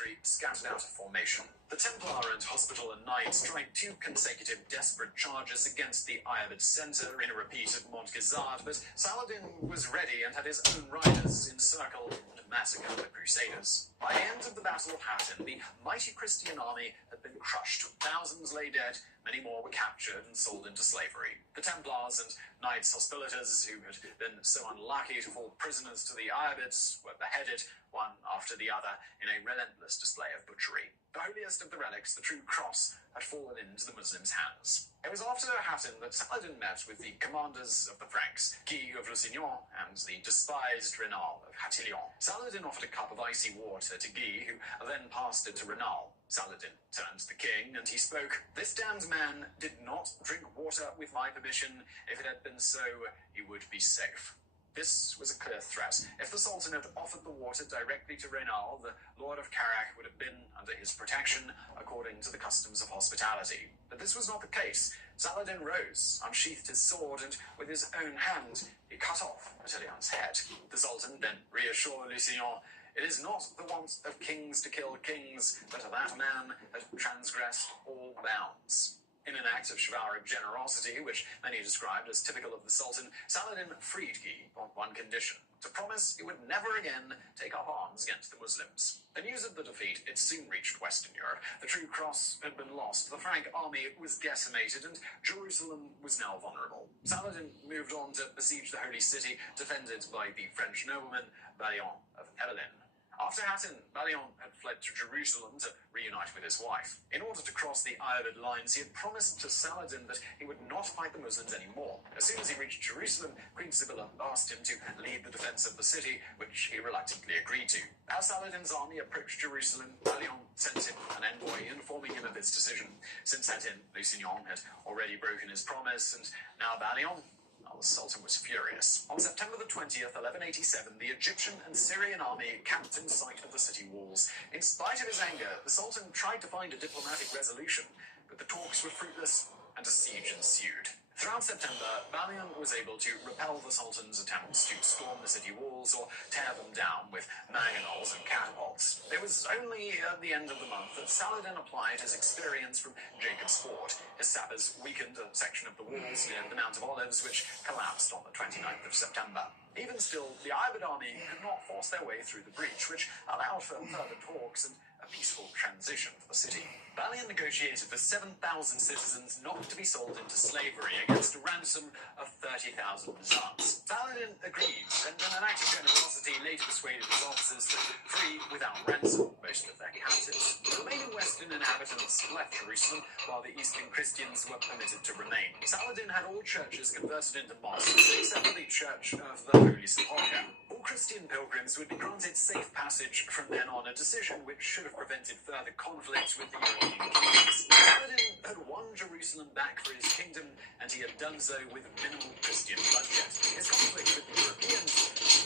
infantry scattered out of formation. The Templar and Hospital and Knights tried 2 consecutive desperate charges against the Iobid centre in a repeat of Montgazard, but Saladin was ready and had his own riders encircle and massacre the Crusaders. By the end of the Battle of Hattin, the mighty Christian army had been crushed. Thousands lay dead, many more were captured and sold into slavery. The Templars and Knights Hospitalitors, who had been so unlucky to fall prisoners to the Iobids, were beheaded, one after the other, in a relentless display of butchery. The holiest of the relics, the true cross, had fallen into the Muslims' hands. It was after Hattin that Saladin met with the commanders of the Franks, Guy of Lusignan and the despised Raynal of Hatillon. Saladin offered a cup of icy water to Guy, who then passed it to Raynal. Saladin turned to the king, and he spoke. "This damned man did not drink water with my permission. If it had been so, he would be safe." This was a clear threat. If the Sultan had offered the water directly to Raynal, the Lord of Karak would have been under his protection, according to the customs of hospitality. But this was not the case. Saladin rose, unsheathed his sword, and with his own hand, he cut off Attilian's head. The Sultan then reassured Lusignan, "It is not the wont of kings to kill kings, but that man had transgressed all bounds." In an act of chivalric generosity, which many described as typical of the Sultan, Saladin freed Guy on one condition: to promise he would never again take up arms against the Muslims. The news of the defeat, it soon reached Western Europe. The true cross had been lost, the Frank army was decimated, and Jerusalem was now vulnerable. Saladin moved on to besiege the Holy City, defended by the French nobleman Balian of Evelyn. After Hattin, Balian had fled to Jerusalem to reunite with his wife. In order to cross the Iobid lines, he had promised to Saladin that he would not fight the Muslims anymore. As soon as he reached Jerusalem, Queen Sibylla asked him to lead the defense of the city, which he reluctantly agreed to. As Saladin's army approached Jerusalem, Balian sent him an envoy informing him of his decision. Since Hattin, Lusignan had already broken his promise, and now Balian... the Sultan was furious. On September the 20th, 1187, the Egyptian and Syrian army camped in sight of the city walls. In spite of his anger, the Sultan tried to find a diplomatic resolution, but the talks were fruitless, and a siege ensued. Throughout September, Balian was able to repel the Sultan's attempts to storm the city walls or tear them down with mangonels and catapults. It was only at the end of the month that Saladin applied his experience from Jacob's Fort. His sappers weakened a section of the walls near the Mount of Olives, which collapsed on the 29th of September. Even still, the Iobid army could not force their way through the breach, which allowed for further talks and a peaceful transition for the city. Balian negotiated for 7,000 citizens not to be sold into slavery against a ransom of 30,000 zars. Saladin agreed, and in an act of generosity later persuaded his officers to free without ransom most of their captives. The remaining western inhabitants left Jerusalem, while the eastern Christians were permitted to remain. Saladin had all churches converted into mosques, except for the Church of the Holy Sepulchre. All Christian pilgrims would be granted safe passage from then on, a decision which should have prevented further conflict with the European kingdoms. Saladin had won Jerusalem back for his kingdom, and he had done so with minimal Christian bloodshed. His conflict with the Europeans,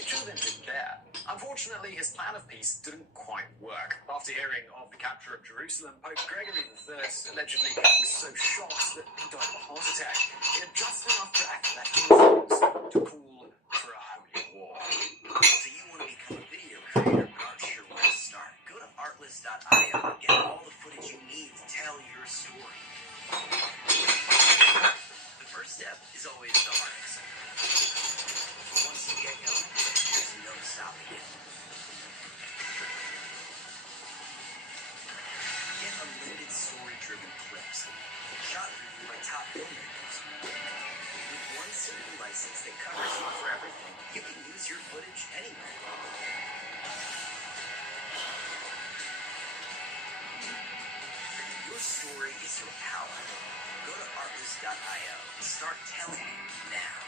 it should have ended there. Unfortunately, his plan of peace didn't quite work. After hearing of the capture of Jerusalem, Pope Gregory III allegedly was so shocked that he died of a heart attack. He had just enough breath left in his lungs to call for a holy war. So you want to become a video creator, but aren't sure where to start? Go to artlist.io and get all the footage you need to tell your story. The first step is always the hardest. But once you get going, there's no stopping it. Get unlimited story-driven clips, shot for you by top filmmakers. With one simple license that covers you for everything, you can use your footage anywhere. Your story is your power. Go to artlist.io and start telling it now.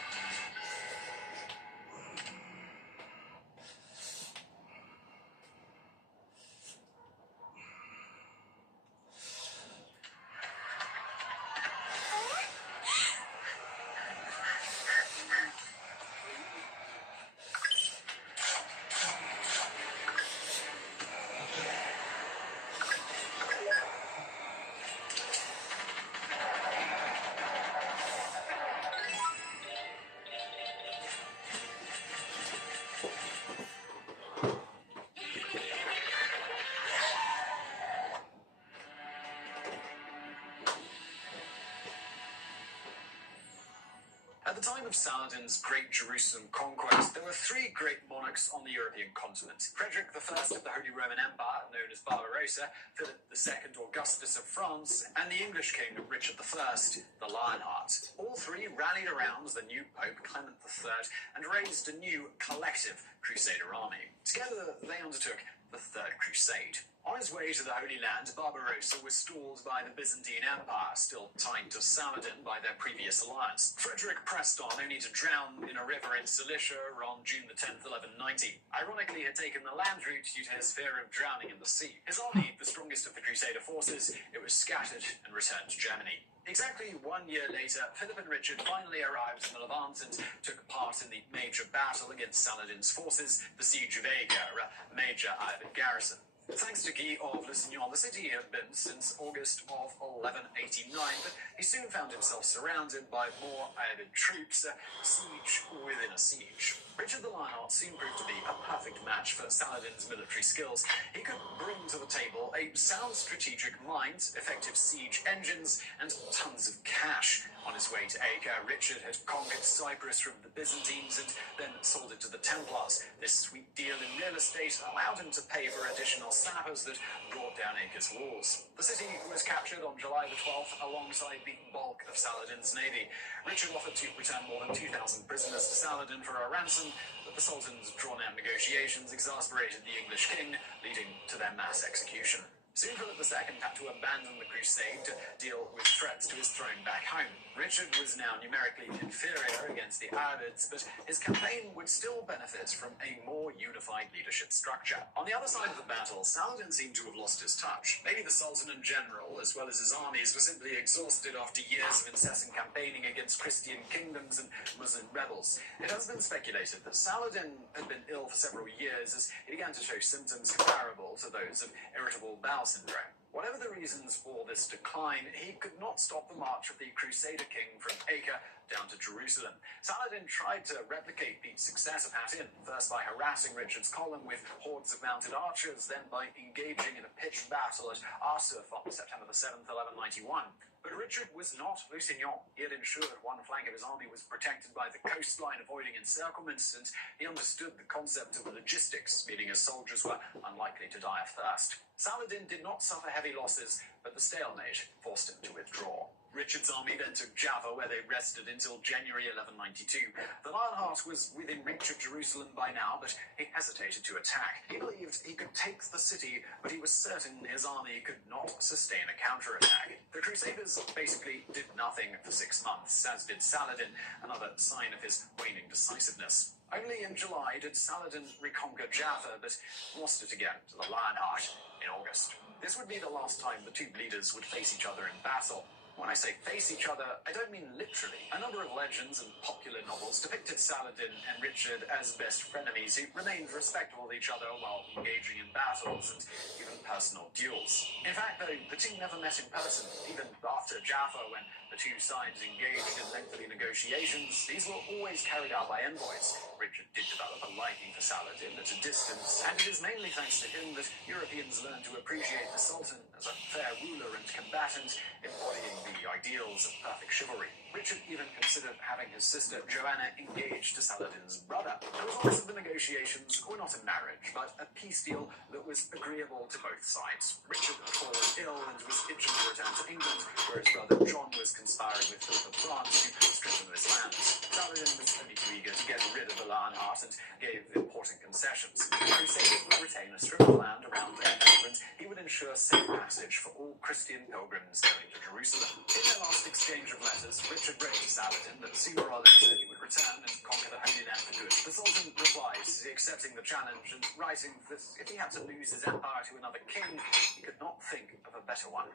At the time of Saladin's Great Jerusalem conquest, there were three great monarchs on the European continent. Frederick I of the Holy Roman Empire, known as Barbarossa, Philip II Augustus of France, and the English king Richard I, the Lionheart. All three rallied around the new Pope Clement III and raised a new collective Crusader army. Together, they undertook the Third Crusade. On his way to the Holy Land, Barbarossa was stalled by the Byzantine Empire, still tied to Saladin by their previous alliance. Frederick pressed on, only to drown in a river in Cilicia on June 10, 1190. Ironically, he had taken the land route due to his fear of drowning in the sea. His army, the strongest of the Crusader forces, it was scattered and returned to Germany. Exactly 1 year later, Philip and Richard finally arrived in the Levant and took part in the major battle against Saladin's forces, the Siege of Acre, a major Ivan garrison. Thanks to Guy of Lusignan, the city had been since August of 1189, but he soon found himself surrounded by more Ivan troops, a siege within a siege. Richard the Lionheart soon proved to be a perfect match for Saladin's military skills. He could bring to the table a sound strategic mind, effective siege engines, and tons of cash. On his way to Acre, Richard had conquered Cyprus from the Byzantines and then sold it to the Templars. This sweet deal in real estate allowed him to pay for additional sappers that brought down Acre's walls. The city was captured on July the 12th alongside the bulk of Saladin's navy. Richard offered to return more than 2,000 prisoners to Saladin for a ransom, but the Sultan's drawn-out negotiations exasperated the English king, leading to their mass execution. Soon Philip II had to abandon the crusade to deal with threats to his throne back home. Richard was now numerically inferior against the Arabids, but his campaign would still benefit from a more unified leadership structure. On the other side of the battle, Saladin seemed to have lost his touch. Maybe the Sultan in general, as well as his armies, were simply exhausted after years of incessant campaigning against Christian kingdoms and Muslim rebels. It has been speculated that Saladin had been ill for several years as he began to show symptoms comparable to those of irritable bowel syndrome. Whatever the reasons for this decline, he could not stop the march of the Crusader king from Acre down to Jerusalem. Saladin tried to replicate the success of Hattin, first by harassing Richard's column with hordes of mounted archers, then by engaging in a pitched battle at Arsuf on September 7th, 1191. But Richard was not Lusignan. He had ensured one flank of his army was protected by the coastline, avoiding encirclements, and he understood the concept of logistics, meaning his soldiers were unlikely to die of thirst. Saladin did not suffer heavy losses, but the stalemate forced him to withdraw. Richard's army then took Jaffa, where they rested until January 1192. The Lionheart was within reach of Jerusalem by now, but he hesitated to attack. He believed he could take the city, but he was certain his army could not sustain a counterattack. The Crusaders basically did nothing for 6 months, as did Saladin, another sign of his waning decisiveness. Only in July did Saladin reconquer Jaffa, but lost it again to the Lionheart in August. This would be the last time the two leaders would face each other in battle. When I say face each other, I don't mean literally. A number of legends and popular novels depicted Saladin and Richard as best frenemies who remained respectful of each other while engaging in battles and even personal duels. In fact, though, the two never met in person. Even after Jaffa, when the two sides engaged in lengthy negotiations, these were always carried out by envoys. Richard did develop a liking for Saladin at a distance, and it is mainly thanks to him that Europeans learned to appreciate the Sultan as a fair ruler and combatant, embodying the ideals of perfect chivalry. Richard even considered having his sister Joanna engaged to Saladin's brother. The results of the negotiations were not a marriage, but a peace deal that was agreeable to both sides. Richard had fallen ill and was itching to return to England, where his brother John was conspiring with Philip of France to strengthen his lands. Saladin was only too eager to get rid of the Lionheart and gave important concessions. The Crusaders would retain a strip of land around Acre, and he would ensure safe passage for all Christian pilgrims going to Jerusalem. In their last exchange of letters, Richard wrote to Saladin that sooner or later he would return and conquer the Holy Land for good. The Sultan replied, accepting the challenge and writing that if he had to lose his empire to another king, he could not think of a better one.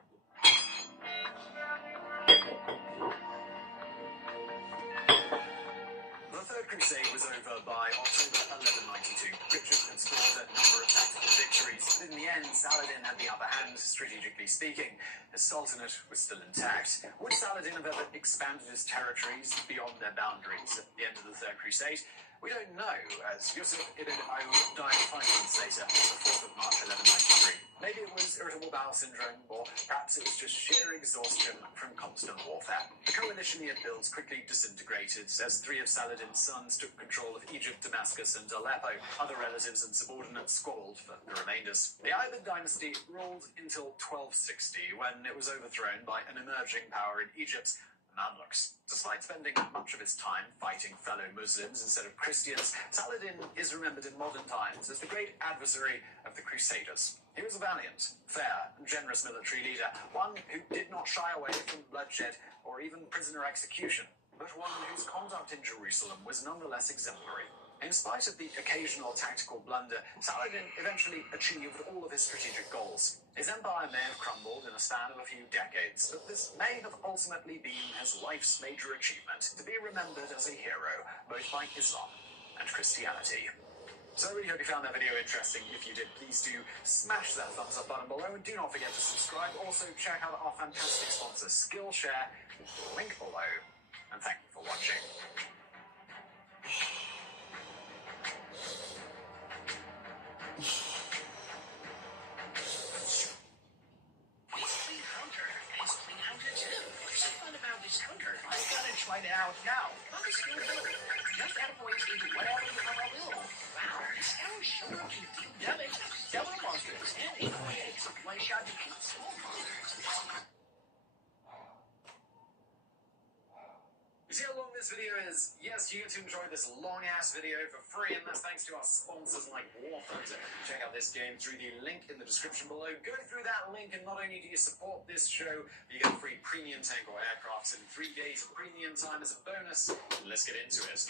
The Third Crusade was over by October 1192. Richard had scored a number of tactical victories, but in the end, Saladin had the upper hand, strategically speaking. His sultanate was still intact. Would Saladin have ever expanded his territories beyond their boundaries at the end of the Third Crusade? We don't know, as Yusuf ibn Ayyub died 5 months later on the 4th of March 1193. Maybe it was irritable irritable bowel syndrome, or perhaps it was just sheer exhaustion from constant warfare. The coalition he had built quickly disintegrated as 3 of Saladin's sons took control of Egypt, Damascus, and Aleppo. Other relatives and subordinates squabbled for the remainders. The Ayyubid dynasty ruled until 1260, when it was overthrown by an emerging power in Egypt, the Mamluks. Despite spending much of his time fighting fellow Muslims instead of Christians, Saladin is remembered in modern times as the great adversary of the Crusaders. He was a valiant, fair, and generous military leader, one who did not shy away from bloodshed or even prisoner execution, but one whose conduct in Jerusalem was nonetheless exemplary. In spite of the occasional tactical blunder, Saladin eventually achieved all of his strategic goals. His empire may have crumbled in a span of a few decades, but this may have ultimately been his life's major achievement, to be remembered as a hero, both by Islam and Christianity. So I really hope you found that video interesting. If you did, please do smash that thumbs up button below, and do not forget to subscribe. Also, check out our fantastic sponsor, Skillshare, link below, and thank you for watching. Try it out now. Just add points into whatever you will. Wow, this sounds sure to do damage to several monsters and a one shot to kill small monsters. You see how long this video is? Yes, you get to enjoy this long-ass video for free, and that's thanks to our sponsors like Warfare. So check out this game through the link in the description below. Go through that link, and not only do you support this show, but you get free premium tank or aircrafts and 3 days of premium time as a bonus. Let's get into it.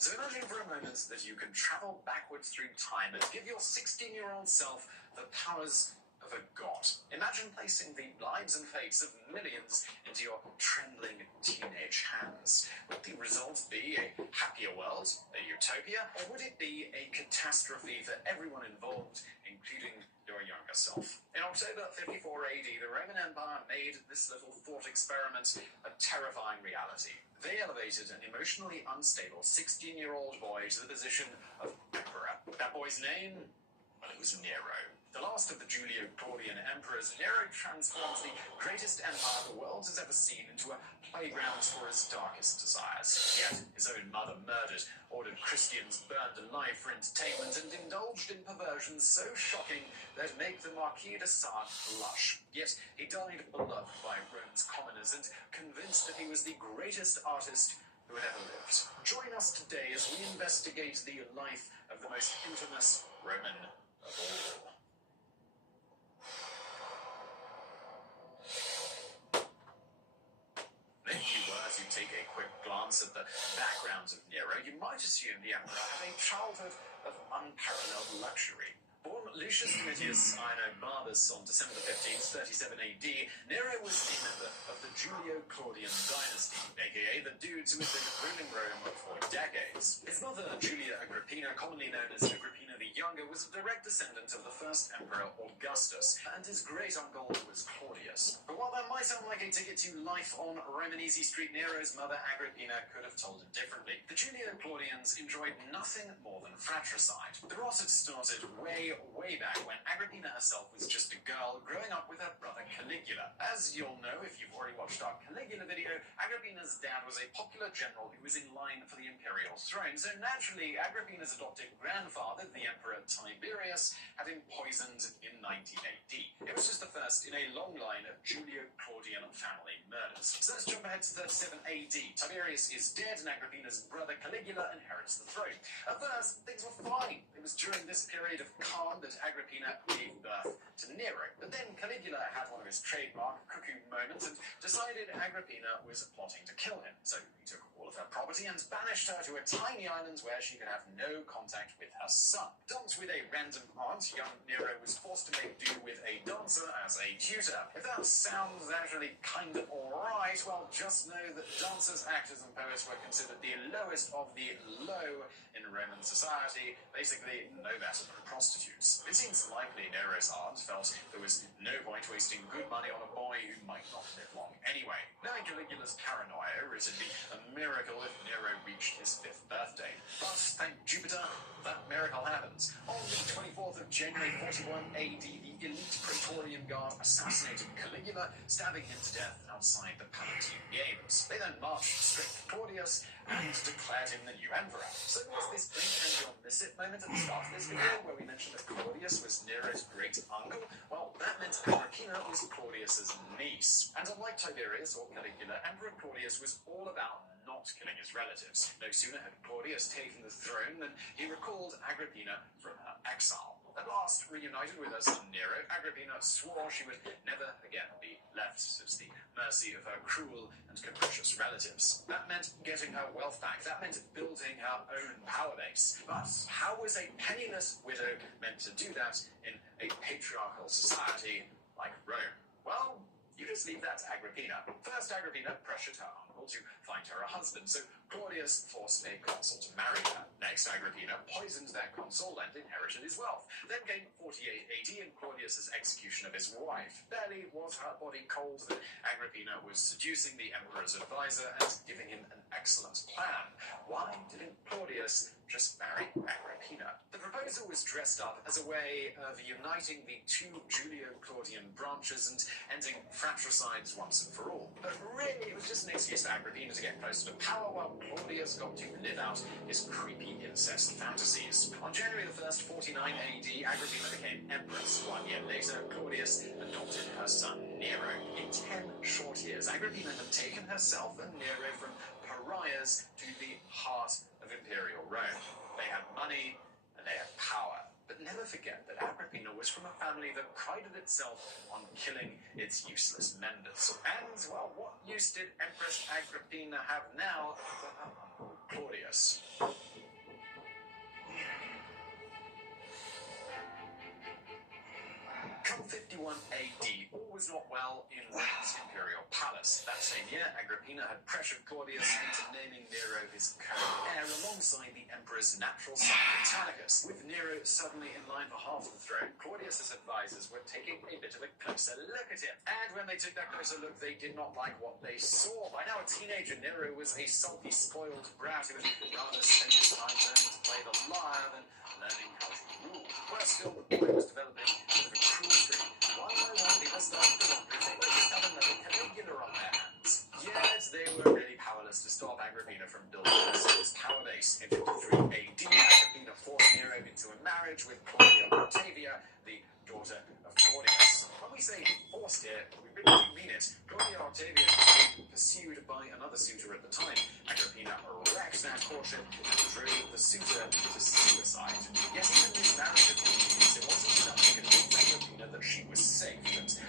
So imagine for a moment that you can travel backwards through time and give your 16-year-old self the powers of a god. Imagine placing the lives and fates of millions into your trembling teenage hands. Would the result be a happier world, a utopia, or would it be a catastrophe for everyone involved, including your younger self? In October 54 AD, the Roman Empire made this little thought experiment a terrifying reality. They elevated an emotionally unstable 16-year-old boy to the position of emperor. That boy's name? Well, it was Nero. The last of the Julio-Claudian emperors, Nero transforms the greatest empire the world has ever seen into a playground for his darkest desires. He had his own mother murdered, ordered Christians burned alive for entertainment, and indulged in perversions so shocking that make the Marquis de Sade blush. Yet he died beloved by Rome's commoners and convinced that he was the greatest artist who had ever lived. Join us today as we investigate the life of the most infamous Roman of all. Take a quick glance at the backgrounds of Nero, you might assume the emperor had a childhood of unparalleled luxury. Born Lucius Domitius Ino Barbus on December 15, 37 AD, Nero was a member of the Julio-Claudian dynasty, aka the dudes who had been ruling Rome for decades. His mother, Julia Agrippina, commonly known as Agrippina the Younger, was a direct descendant of the first emperor Augustus, and his great-uncle was Claudius. But while that might sound like a ticket to life on Roman Easy Street, Nero's mother Agrippina could have told him differently. The Julio-Claudians enjoyed nothing more than fratricide. The rot had started way back when Agrippina herself was just a girl growing up with her brother Caligula. As you'll know if you've already watched our Caligula video, Agrippina's dad was a popular general who was in line for the imperial throne, so naturally Agrippina's adopted grandfather, the Emperor Tiberius, had him poisoned in 19 AD. It was just the first in a long line of Julio-Claudian family murders. So let's jump ahead to 37 AD. Tiberius is dead and Agrippina's brother Caligula inherits the throne. At first, things were fine. It was during this period of calm that Agrippina gave birth to Nero. But then Caligula had one of his trademark cuckoo moments and decided Agrippina was plotting to kill him. So he took all of her property and banished her to a tiny island where she could have no contact with her son. Dumped with a random aunt, young Nero was forced to make do with a dancer as a tutor. If that sounds actually kind of alright, well, just know that dancers, actors, and poets were considered the lowest of the low in Roman Roman society, basically no better than prostitutes. It seems likely Nero's aunt felt there was no point wasting good money on a boy who might not live long anyway. Knowing Caligula's paranoia, it'd be a miracle if Nero reached his 5th birthday. But thank Jupiter, that miracle happens. On the 24th of January 41 AD, the elite Praetorian Guard assassinated Caligula, stabbing him to death outside the Palatine Games. They then marched straight to Claudius and declared him the new emperor. So there was this blink and you'll miss it moment at the start of this video where we mentioned that Claudius was Nero's great uncle. Well, that meant Agrippina was Claudius's niece. And unlike Tiberius or Caligula, Emperor Claudius was all about not killing his relatives. No sooner had Claudius taken the throne than he recalled Agrippina from her exile. At last, reunited with her son Nero, Agrippina swore she would never again be left to the mercy of her cruel and capricious relatives. That meant getting her wealth back. That meant building her own power base. But how was a penniless widow meant to do that in a patriarchal society like Rome? Well, you just leave that to Agrippina. First, Agrippina pressured her uncle to find her a husband, so Claudius forced a consul to marry her. Next, Agrippina poisoned that consul and inherited his wealth. Then came 48 AD and Claudius's execution of his wife. Barely was her body cold that Agrippina was seducing the emperor's advisor and giving him an excellent plan. Why didn't Claudius just marry Agrippina? The proposal was dressed up as a way of uniting the two Julio-Claudian branches and ending fratricides once and for all. But really, it was just an excuse for Agrippina to get closer to power while Claudius got to live out his creepy incest fantasies. On January the 1st, 49 AD, Agrippina became empress. 1 year later, Claudius adopted her son Nero. In 10 short years, Agrippina had taken herself and Nero from pariahs to the heart of imperial Rome. They had money and they had power. But never forget that Agrippina was from a family that prided itself on killing its useless members. And, well, what use did Empress Agrippina have now but her uncle Claudius? Come 51 AD, all was not well in Rome's imperial palace. That same year, Agrippina had pressured Claudius into naming Nero his co-heir alongside the emperor's natural son Britannicus. With Nero suddenly in line for half the throne, Claudius's advisors were taking a bit of a closer look at him. And when they took that closer look, they did not like what they saw. By now a teenager, Nero was a sulky, spoiled brat who would rather spend his time learning to play the lyre than learning how to rule. Worse still, the boy was developing a bit of a cruelty. One by one, people started to wonder if they might just have another Caligula on their hands. Yet they were really powerless to stop Agrippina from building her son's power base. In 53 AD, Agrippina forced Nero into a marriage with Claudia Octavia, the daughter of Claudius. When we say forced here, we really do mean it. Claudia Octavia was being pursued by another suitor at the time. Agrippina wrecked that courtship and drove the suitor to suicide. Yet even this marriage of Claudius, it wasn't enough to convince Agrippina that she was safe,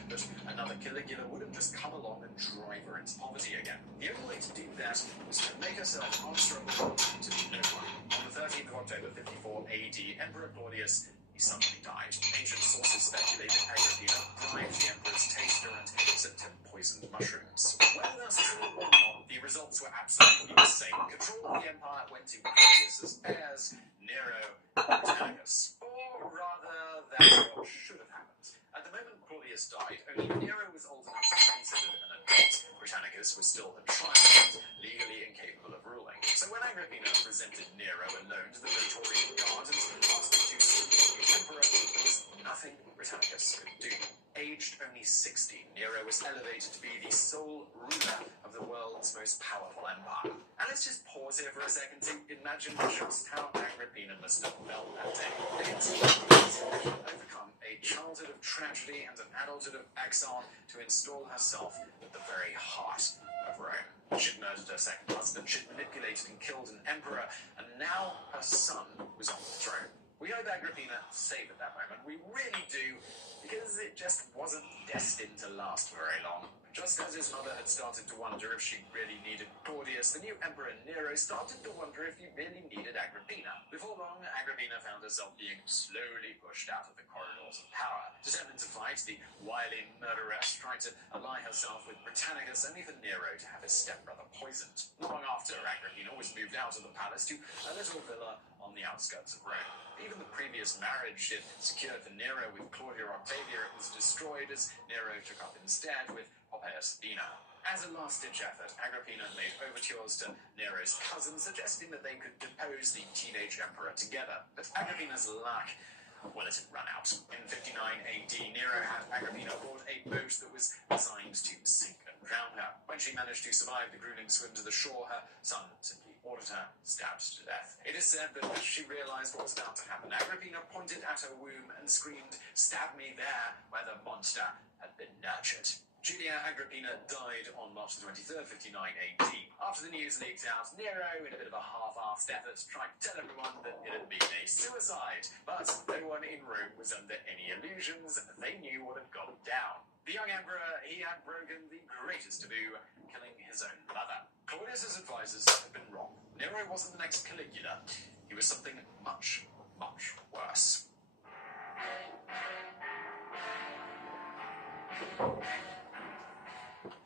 that another Caligula wouldn't just come along and drive her into poverty again. The only way to do that was to make herself answerable to no one. On the 13th of October 54 AD, Emperor Claudius suddenly died. Ancient sources speculated Agrippina bribed the emperor's taster and sent him poisoned mushrooms. Whether that's true or not, the results were absolutely the same. Control of the empire went to Claudius's heirs, Nero and Britannicus. Or rather, that's what should have happened. At the moment Claudius died, only Nero was old enough to be considered an adult. Britannicus was still a child and legally incapable of ruling. So when Agrippina presented Nero alone to the Praetorian Guard and asked him to salute the emperor, there was nothing Britannicus could do. Aged only 60, Nero was elevated to be the sole ruler of the world's most powerful empire. And let's just pause here for a second to imagine just how Agrippina must have felt that day. Overcome a childhood of tragedy and an adulthood of exile to install herself at the very heart of Rome. She'd murdered her second husband, she'd manipulated and killed an emperor, and now her son was on the throne. We hope Agrippina saved at that moment. We really do, because it just wasn't destined to last very long. Just as his mother had started to wonder if she really needed Claudius, the new emperor Nero started to wonder if he really needed Agrippina. Before long, Agrippina found herself being slowly pushed out of the corridors of power. Determined to fight, the wily murderess tried to ally herself with Britannicus, only for Nero to have his stepbrother poisoned. Not long after, Agrippina was moved out of the palace to a little villa on the outskirts of Rome. Even the previous marriage it secured for Nero with Claudia Octavia was destroyed as Nero took up instead with Poppaea Sabina. As a last-ditch effort, Agrippina made overtures to Nero's cousin, suggesting that they could depose the teenage emperor together. But Agrippina's luck, well, it had run out. In 59 AD, Nero had Agrippina aboard a boat that was designed to sink and drown her. When she managed to survive the grueling swim to the shore, her son simply ordered her stabbed to death. It is said that as she realized what was about to happen, Agrippina pointed at her womb and screamed, "Stab me there, where the monster had been nurtured." Julia Agrippina died on March 23rd, 59 AD. After the news leaked out, Nero, in a bit of a half-assed effort, tried to tell everyone that it had been a suicide. But no one in Rome was under any illusions. They knew what had gone down. The young emperor, he had broken the greatest taboo, killing his own mother. Claudius's advisors had been wrong. Nero wasn't the next Caligula. He was something much, much worse.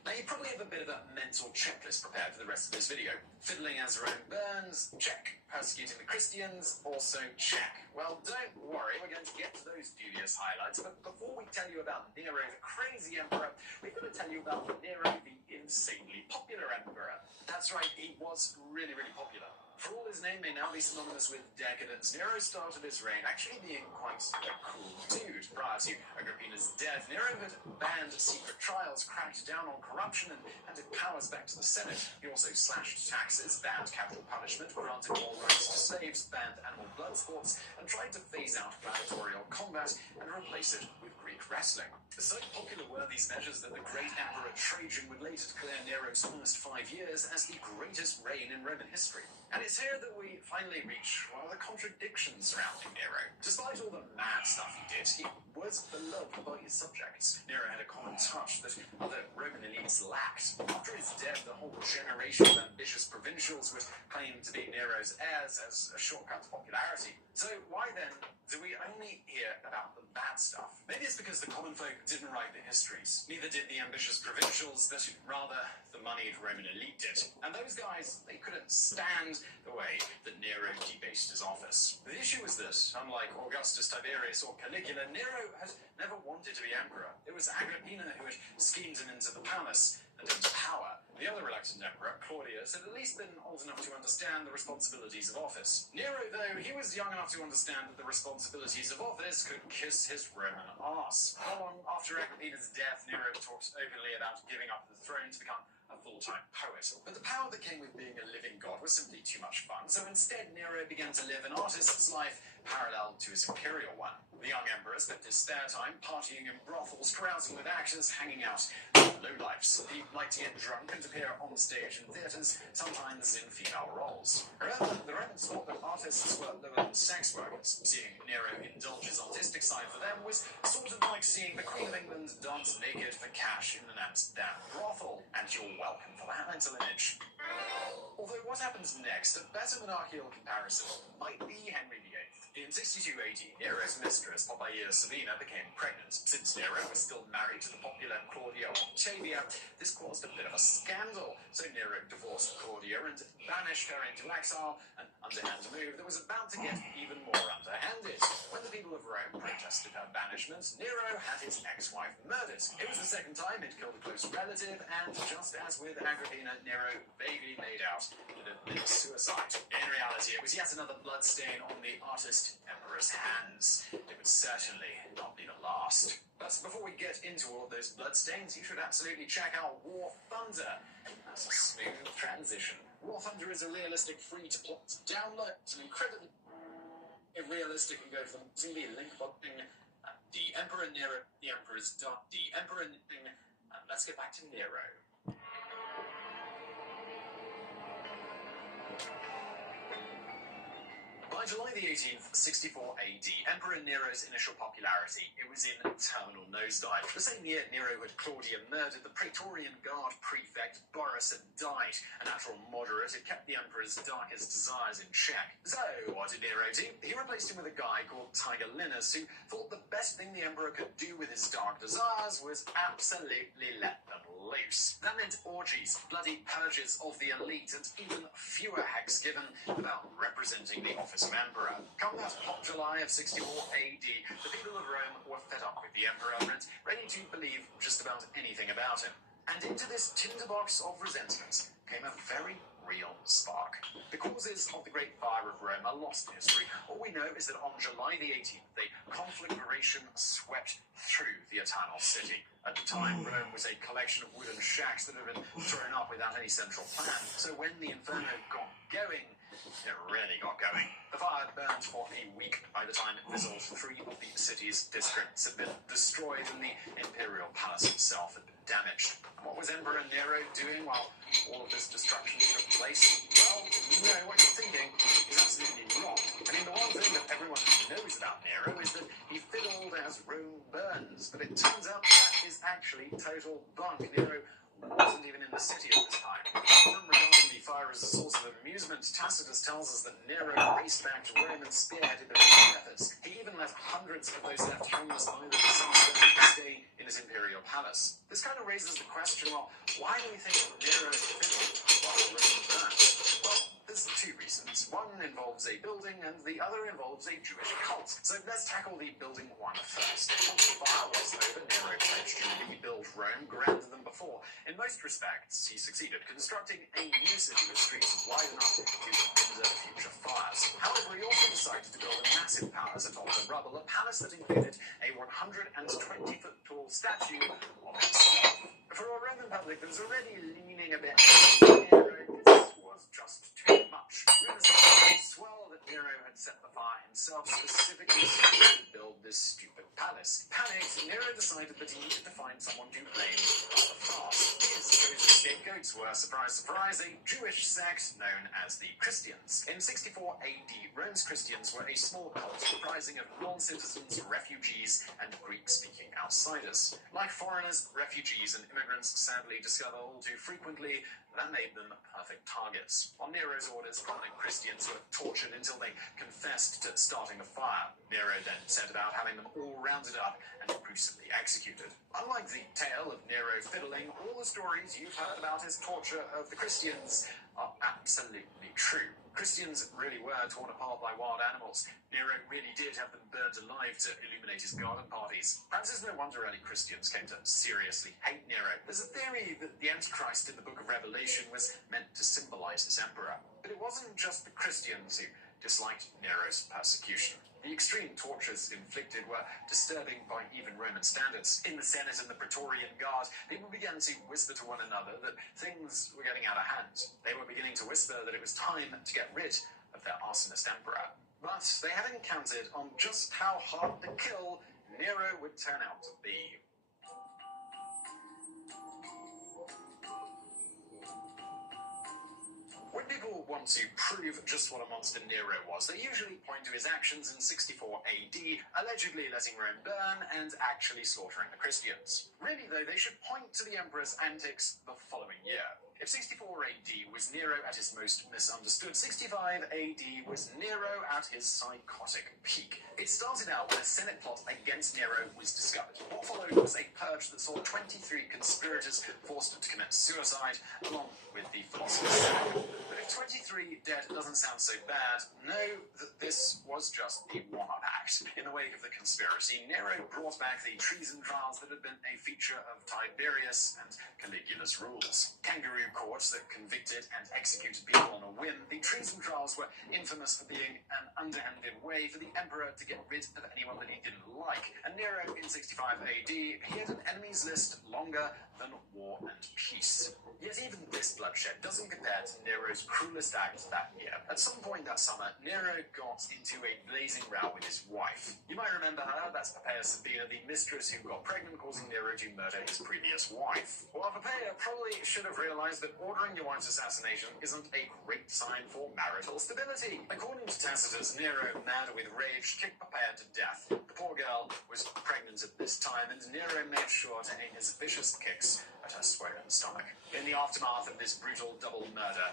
Now, you probably have a bit of a mental checklist prepared for the rest of this video. Fiddling as Rome burns, check. Persecuting the Christians, also check. Well, don't worry, we're going to get to those dubious highlights, but before we tell you about Nero, the crazy emperor, we've got to tell you about Nero, the insanely popular emperor. That's right, he was really, really popular. For all his name may now be synonymous with decadence, Nero started his reign actually being quite a cool dude. Prior to Agrippina's death, Nero had banned secret trials, cracked down on corruption, and handed powers back to the Senate. He also slashed taxes, banned capital punishment, granted more rights to slaves, banned animal blood sports, and tried to phase out gladiatorial combat and replace it with Greek wrestling. So popular were these measures that the great emperor Trajan would later declare Nero's first 5 years as the greatest reign in Roman history. And it's here that we finally reach one of the contradictions surrounding Nero. Despite all the mad stuff he did, he was beloved by his subjects. Nero had a common touch that other Roman elites lacked. After his death, the whole generation of ambitious provincials would claim to be Nero's heirs as a shortcut to popularity. So why then do we only hear about the bad stuff? Maybe it's because the common folk didn't write the histories. Neither did the ambitious provincials, but rather the moneyed Roman elite did. And those guys, they couldn't stand the way that Nero debased his office. The issue was that, unlike Augustus, Tiberius, or Caligula, Nero had never wanted to be emperor. It was Agrippina who had schemed him into the palace and into power. The other reluctant emperor, Claudius, had at least been old enough to understand the responsibilities of office. Nero, though, he was young enough to understand that the responsibilities of office could kiss his Roman arse. Not long after Agrippina's death, Nero talked openly about giving up the throne to become a full-time poet. But the power that came with being a living god was simply too much fun, so instead Nero began to live an artist's life parallel to his imperial one. The young emperor spent his spare time partying in brothels, carousing with actors, hanging out with lowlifes. He liked to get drunk and appear on stage in theatres, sometimes in female roles. Remember, the Romans thought that artists were lower than sex workers. Seeing Nero indulge his artistic side for them was sort of like seeing the Queen of England dance naked for cash in an Amsterdam brothel. And you're welcome for that mental image. Although what happens next, a better monarchical comparison might be Henry VIII. In 62 AD, Nero's mistress, Poppaea Sabina, became pregnant. Since Nero was still married to the popular Claudia Octavia, this caused a bit of a scandal. So Nero divorced Claudia and banished her into exile, an underhand move that was about to get even more underhanded. When the people of Rome protested her banishment, Nero had his ex-wife murdered. It was the second time he'd killed a close relative, and just as with Agrippina, Nero vaguely made out that it had been suicide. In reality, it was yet another bloodstain on the artist emperor's hands. It would certainly not be the last. But before we get into all of those bloodstains, you should absolutely check out War Thunder. That's a smooth transition. War Thunder is a realistic free-to-plot download. It's an incredibly realistic and go from the link boxing. The Emperor Nero, the Emperor's Dark, the Emperor. Let's get back to Nero. By July the 18th, 64 AD, Emperor Nero's initial popularity, it was in terminal nosedive. The same year Nero had Claudia murdered, the Praetorian Guard prefect Boris had died. A natural moderate, it kept the emperor's darkest desires in check. So, what did Nero do? He replaced him with a guy called Tigellinus, who thought the best thing the emperor could do with his dark desires was absolutely let them loose. That meant orgies, bloody purges of the elite, and even fewer hacks given about representing the office of emperor. Come that hot July of 64 AD, the people of Rome were fed up with the emperor and ready to believe just about anything about him. And into this tinderbox of resentment came a very real spark. The causes of the Great Fire of Rome are lost in history. All we know is that on July the 18th, a conflagration swept through the Eternal City. At the time, Rome was a collection of wooden shacks that had been thrown up without any central plan. So when the Inferno got going, it really got going. The fire had burned for a week by the time it fizzled. 3 of the city's districts had been destroyed and the imperial palace itself had been damaged. And what was Emperor Nero doing while all of this destruction took place? Well, no, what you're thinking is absolutely wrong. I mean, the one thing that everyone knows about Nero is that he fiddled as Rome burns, but it turns out that is actually total bunk. Nero wasn't even in the city at this time. Regarding the fire as a source of amusement, Tacitus tells us that Nero raced back to Rome and spearheaded the relief efforts. He even left hundreds of those left homeless by the disaster to stay in his imperial palace. This kind of raises the question, well, why do we think that Nero fiddled while Rome burned? Well, there's 2 reasons. One involves a building and the other involves a Jewish cult. So let's tackle the building one first. Once the fire was over, Nero pledged to rebuild Rome grander than before. In most respects, he succeeded, constructing a new city with streets wide enough to hinder future fires. However, he also decided to build a massive palace atop the rubble, a palace that included a 120-foot tall statue of himself. For a Roman public that was already leaning a bit on Nero, this was just too much. Rumors had swell that Nero had set the fire himself specifically so he could build this stupid palace. Panicked, Nero decided that he needed to find someone to blame rather fast. His chosen scapegoats were, surprise, surprise, a Jewish sect known as the Christians. In 64 AD, Rome's Christians were a small cult comprising of non-citizens, refugees, and Greek-speaking outsiders. Like foreigners, refugees and immigrants sadly discover all too frequently that made them perfect targets. On Nero's orders, prominent Christians were tortured until they confessed to starting a fire. Nero then set about having them all rounded up and gruesomely executed. Unlike the tale of Nero fiddling, all the stories you've heard about his torture of the Christians are absolutely true. Christians really were torn apart by wild animals. Nero really did have them burned alive to illuminate his garden parties. Perhaps it's no wonder early Christians came to seriously hate Nero. There's a theory that the Antichrist in the Book of Revelation was meant to symbolize this emperor. But it wasn't just the Christians who disliked Nero's persecution. The extreme tortures inflicted were disturbing by even Roman standards. In the Senate and the Praetorian Guard, people began to whisper to one another that things were getting out of hand. They were beginning to whisper that it was time to get rid of their arsonist emperor. But they hadn't counted on just how hard to kill Nero would turn out to be. When people want to prove just what a monster Nero was, they usually point to his actions in 64 AD, allegedly letting Rome burn and actually slaughtering the Christians. Really, though, they should point to the emperor's antics the following year. If 64 AD was Nero at his most misunderstood, 65 AD was Nero at his psychotic peak. It started out when a Senate plot against Nero was discovered. What followed was a purge that saw 23 conspirators forced to commit suicide, along with the philosopher's stone. But if 23 dead doesn't sound so bad, know that this was just a warm-up act. In the wake of the conspiracy, Nero brought back the treason trials that had been a feature of Tiberius and Caligula's rules. Kangaroo courts that convicted and executed people on a whim, the treason trials were infamous for being an underhanded way for the emperor to get rid of anyone that he didn't like. And Nero, in 65 AD, he had an enemies list longer than war and peace. Yet even this bloodshed doesn't compare to Nero's cruelest act that year. At some point that summer, Nero got into a blazing row with his wife. You might remember her, that's Poppaea Sabina, the mistress who got pregnant, causing Nero to murder his previous wife. Well, Poppaea probably should have realized that ordering your wife's assassination isn't a great sign for marital stability. According to Tacitus, Nero, mad with rage, kicked Poppaea to death. The poor girl was pregnant at this time, and Nero made sure to aim his vicious kicks at her swollen stomach. In the aftermath of this brutal double murder,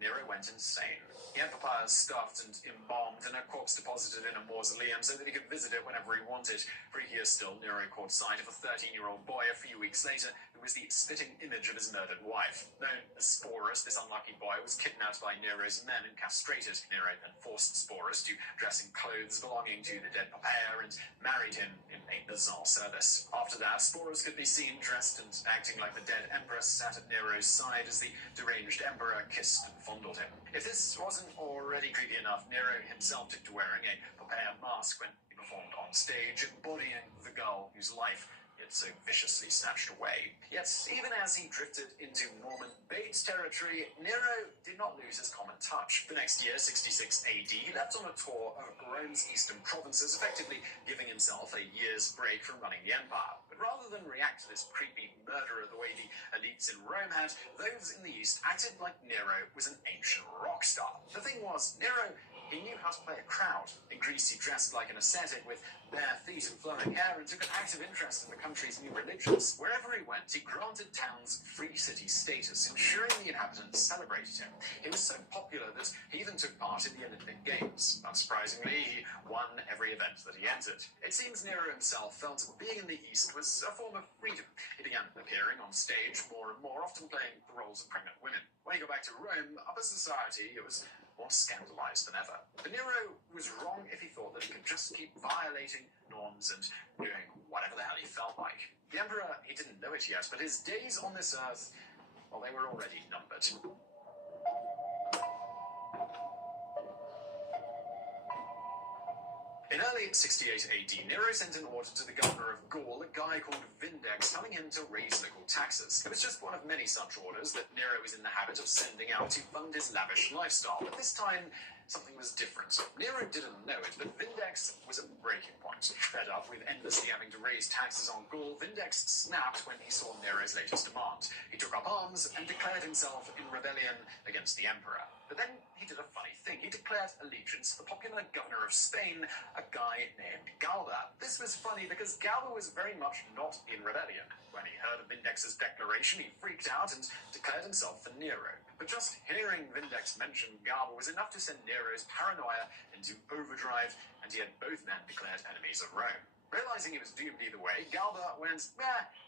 Nero went insane. He had papyrus stuffed and embalmed and a corpse deposited in a mausoleum so that he could visit it whenever he wanted. Freakier still, Nero caught sight of a 13-year-old boy a few weeks later who was the spitting image of his murdered wife. Known as Sporus, this unlucky boy was kidnapped by Nero's men and castrated. Nero then forced Sporus to dress in clothes belonging to the dead papyr and married him in a bizarre service. After that, Sporus could be seen dressed and acting like the dead emperor sat at Nero's side as the deranged emperor kissed and fondled him. If this wasn't already creepy enough, Nero himself took to wearing a papyr mask when he performed on stage, embodying the girl whose life he had so viciously snatched away. Yet, even as he drifted into Norman Bates territory, Nero did not lose his common touch. The next year, 66 AD, he left on a tour of Rome's eastern provinces, effectively giving himself a year's break from running the empire. But rather than react to this creepy murderer the way the elites in Rome had, those in the east acted like Nero was an ancient rock star. The thing was, Nero, he knew how to play a crowd. In Greece, he dressed like an ascetic with bare feet and flowing hair and took an active interest in the country's new religions. Wherever he went, he granted towns free city status, ensuring the inhabitants celebrated him. He was so popular that he even took part in the Olympic Games. Unsurprisingly, he won every event that he entered. It seems Nero himself felt being in the East was a form of freedom. He began appearing on stage more and more, often playing the roles of pregnant women. When he got back to Rome, upper society, it was more scandalized than ever. But Nero was wrong if he thought that he could just keep violating norms and doing whatever the hell he felt like. The emperor, he didn't know it yet, but his days on this earth, well, they were already numbered. In early 68 AD, Nero sent an order to the governor of Gaul, a guy called Vindex, telling him to raise local taxes. It was just one of many such orders that Nero was in the habit of sending out to fund his lavish lifestyle. But this time, something was different. Nero didn't know it, but Vindex was a breaking point. Fed up with endlessly having to raise taxes on Gaul, Vindex snapped when he saw Nero's latest demand. He took up arms and declared himself in rebellion against the emperor. But then he did a funny thing. He declared allegiance to the popular governor of Spain, a guy named Galba. This was funny because Galba was very much not in rebellion. When he heard of Vindex's declaration, he freaked out and declared himself for Nero. But just hearing Vindex mention Galba was enough to send Nero's paranoia into overdrive, and he had both men declared enemies of Rome. Realizing he was doomed either way, Galba went,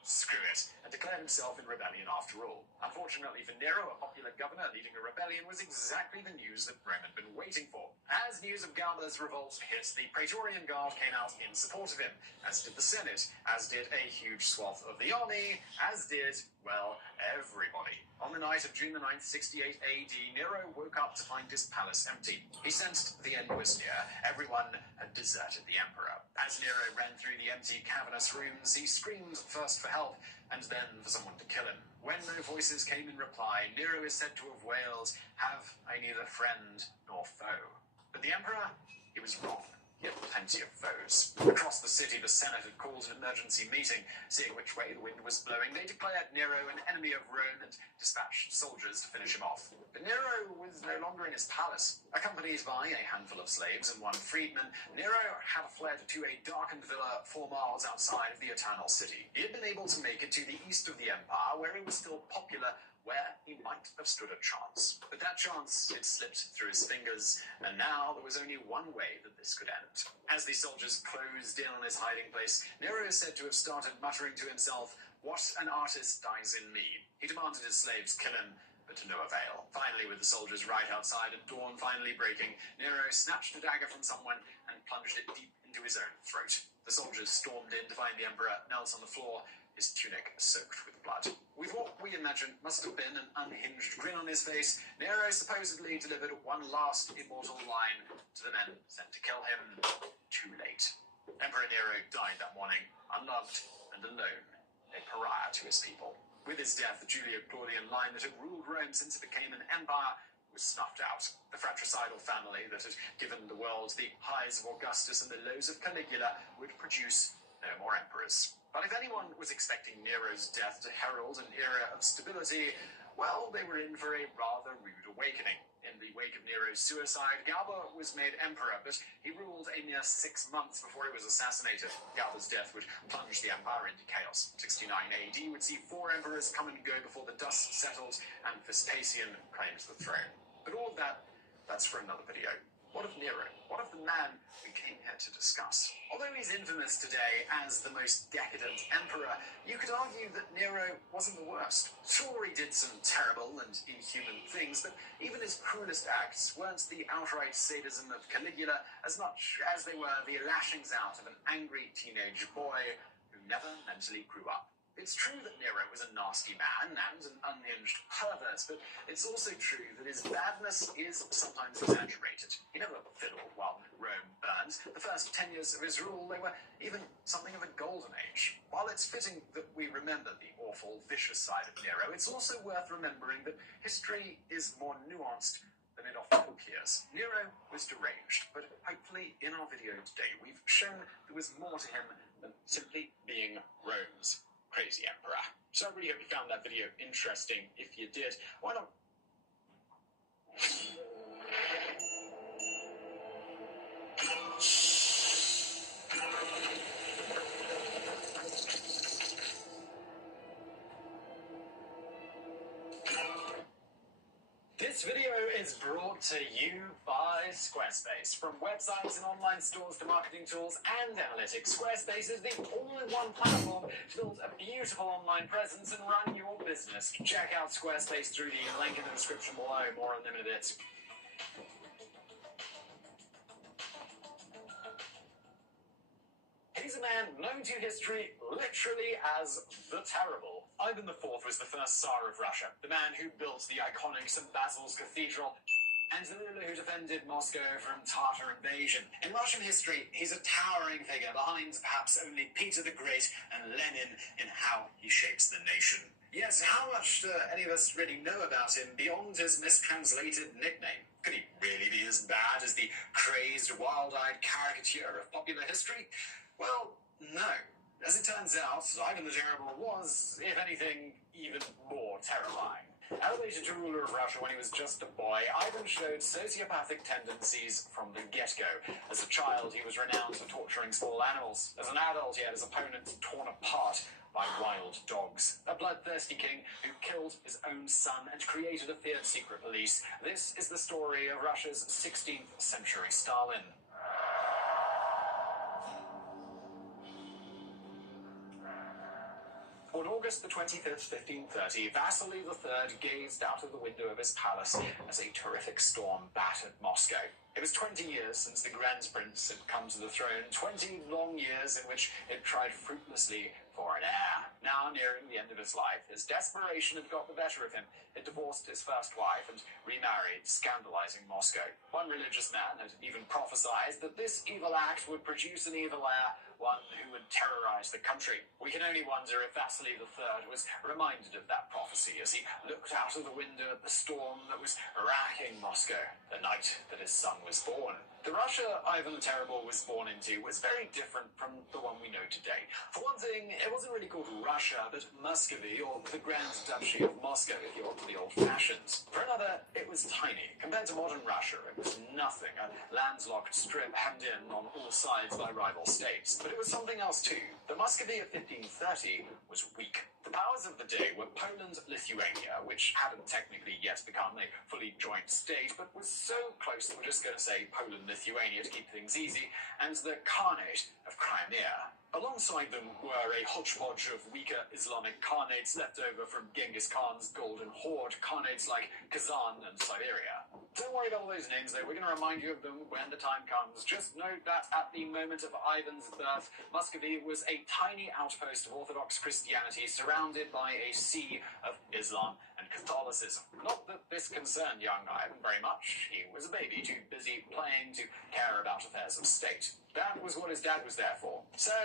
screw it, and declared himself in rebellion after all. Unfortunately for Nero, a popular governor leading a rebellion was exactly the news that Rome had been waiting for. As news of Galba's revolt hit, the Praetorian Guard came out in support of him, as did the Senate, as did a huge swath of the army, as did, well, everybody. On the night of June the 9th, 68 AD, Nero woke up to find his palace empty. He sensed the end was near. Everyone had deserted the emperor. As Nero ran through the empty, cavernous rooms, he screamed first for help, and then for someone to kill him. When no voices came in reply, Nero is said to have wailed, "Have I neither friend nor foe?" But the emperor, he was wrong. He had plenty of foes. Across the city, the Senate had called an emergency meeting. Seeing which way the wind was blowing, they declared Nero an enemy of Rome and dispatched soldiers to finish him off. But Nero was no longer in his palace. Accompanied by a handful of slaves and one freedman, Nero had fled to a darkened villa 4 miles outside of the Eternal City. He had been able to make it to the east of the empire, where it was still popular, where he might have stood a chance. But that chance had slipped through his fingers, and now there was only one way that this could end. As the soldiers closed in on his hiding place, Nero is said to have started muttering to himself, "What an artist dies in me." He demanded his slaves kill him, but to no avail. Finally, with the soldiers right outside and dawn finally breaking, Nero snatched a dagger from someone and plunged it deep into his own throat. The soldiers stormed in to find the emperor knelt on the floor, his tunic soaked with blood. With what we imagine must have been an unhinged grin on his face, Nero supposedly delivered one last immortal line to the men sent to kill him. Too late. Emperor Nero died that morning, unloved and alone, a pariah to his people. With his death, the Julio-Claudian line that had ruled Rome since it became an empire was snuffed out. The fratricidal family that had given the world the highs of Augustus and the lows of Caligula would produce no more emperors. But if anyone was expecting Nero's death to herald an era of stability, well, they were in for a rather rude awakening. In the wake of Nero's suicide, Galba was made emperor, but he ruled a mere 6 months before he was assassinated. Galba's death would plunge the empire into chaos. 69 AD would see 4 emperors come and go before the dust settled and Vespasian claimed the throne. But all of that's for another video. What of Nero? What of the man we came here to discuss? Although he's infamous today as the most decadent emperor, you could argue that Nero wasn't the worst. Sure, he did some terrible and inhuman things, but even his cruelest acts weren't the outright sadism of Caligula as much as they were the lashings out of an angry teenage boy who never mentally grew up. It's true that Nero was a nasty man and an unhinged pervert, but it's also true that his badness is sometimes exaggerated. He never fiddled while Rome burned. The first 10 years of his rule, they were even something of a golden age. While it's fitting that we remember the awful, vicious side of Nero, it's also worth remembering that history is more nuanced than it often appears. Nero was deranged, but hopefully in our video today we've shown there was more to him than simply being Rome's crazy emperor. So I really hope you found that video interesting. If you did, why not? This video is brought to you by Squarespace. From websites and online stores to marketing tools and analytics, Squarespace is the all-in-one platform to build a beautiful online presence and run your business. Check out Squarespace through the link in the description below. More on them in a bit. He's a man known to history literally as the Terrible. Ivan IV was the first Tsar of Russia, the man who built the iconic St. Basil's Cathedral, and the ruler who defended Moscow from Tatar invasion. In Russian history, he's a towering figure behind perhaps only Peter the Great and Lenin in how he shapes the nation. Yet, how much do any of us really know about him beyond his mistranslated nickname? Could he really be as bad as the crazed, wild-eyed caricature of popular history? Well, no. As it turns out, Ivan the Terrible was, if anything, even more terrifying. Elevated to ruler of Russia when he was just a boy, Ivan showed sociopathic tendencies from the get-go. As a child, he was renowned for torturing small animals. As an adult, he had his opponents torn apart by wild dogs. A bloodthirsty king who killed his own son and created a feared secret police. This is the story of Russia's 16th century Stalin. On August the 25th, 1530, Vasily III gazed out of the window of his palace as a terrific storm battered Moscow. It was 20 years since the Grand Prince had come to the throne, 20 long years in which it tried fruitlessly for an heir. Now, nearing the end of his life, his desperation had got the better of him. It divorced his first wife and remarried, scandalizing Moscow. One religious man had even prophesied that this evil act would produce an evil heir, one who would terrorize the country. We can only wonder if Vasily III was reminded of that prophecy as he looked out of the window at the storm that was racking Moscow the night that his son was born. The Russia Ivan the Terrible was born into was very different from the one we know today. For one thing, it wasn't really called Russia, but Muscovy, or the Grand Duchy of Moscow, if you're for the old fashions. For another, it was tiny. Compared to modern Russia, it was nothing, a landlocked strip hemmed in on all sides by rival states. But it was something else too. The Muscovy of 1530 was weak. The powers of the day were Poland, Lithuania, which hadn't technically yet become a fully joint state, but was so close that we're just going to say Poland, Lithuania to keep things easy, and the Khanate of Crimea. Alongside them were a hodgepodge of weaker Islamic Khanates left over from Genghis Khan's Golden Horde, Khanates like Kazan and Siberia. Don't worry about all those names though, we're going to remind you of them when the time comes. Just note that at the moment of Ivan's birth, Muscovy was a tiny outpost of Orthodox Christianity surrounded by a sea of Islam and Catholicism. Not that this concerned young Ivan very much. He was a baby, too busy playing to care about affairs of state. That was what his dad was there for. So,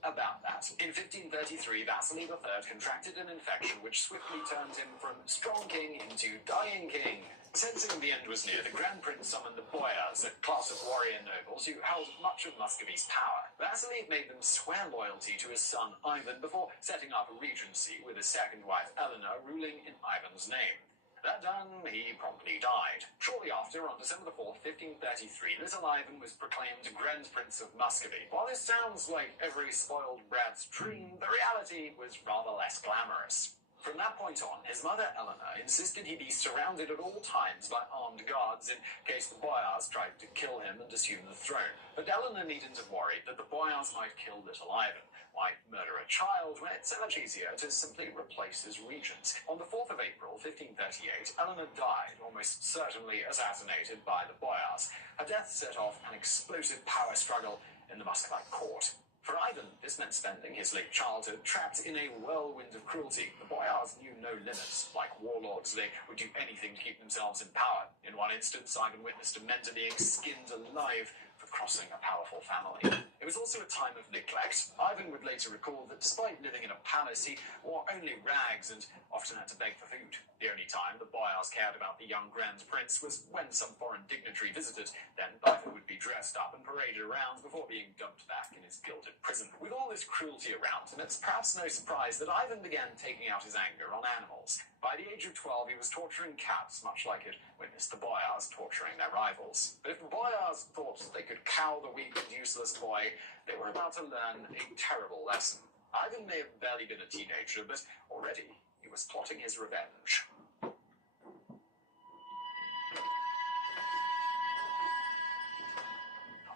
about that. In 1533, Vasily III contracted an infection which swiftly turned him from strong king into dying king. Sensing the end was near, the Grand Prince summoned the boyars, a class of warrior nobles who held much of Muscovy's power. Vasily made them swear loyalty to his son Ivan before setting up a regency with his second wife Eleanor ruling in Ivan's name. That done, he promptly died. Shortly after, on December 4th, 1533, little Ivan was proclaimed Grand Prince of Muscovy. While this sounds like every spoiled brat's dream, the reality was rather less glamorous. From that point on, his mother Eleanor insisted he be surrounded at all times by armed guards in case the boyars tried to kill him and assume the throne. But Eleanor needn't have worried that the boyars might kill little Ivan. Why murder a child when it's so much easier to simply replace his regent? On the 4th of April, 1538, Eleanor died, almost certainly assassinated by the boyars. Her death set off an explosive power struggle in the Muscovite court. For Ivan, this meant spending his late childhood trapped in a whirlwind of cruelty. The boyars knew no limits. Like warlords, they would do anything to keep themselves in power. In one instance, Ivan witnessed a mentor being skinned alive for crossing a powerful family. It was also a time of neglect. Ivan would later recall that despite living in a palace, he wore only rags and often had to beg for food. The only time the boyars cared about the young Grand Prince was when some foreign dignitary visited. Then Ivan would be dressed up and paraded around before being dumped back in his gilded prison. With all this cruelty around him, it's perhaps no surprise that Ivan began taking out his anger on animals. By the age of 12, he was torturing cats, much like he'd witnessed the boyars torturing their rivals. But if the boyars thought they could cow the weak and useless boy, they were about to learn a terrible lesson. Ivan may have barely been a teenager, but already he was plotting his revenge.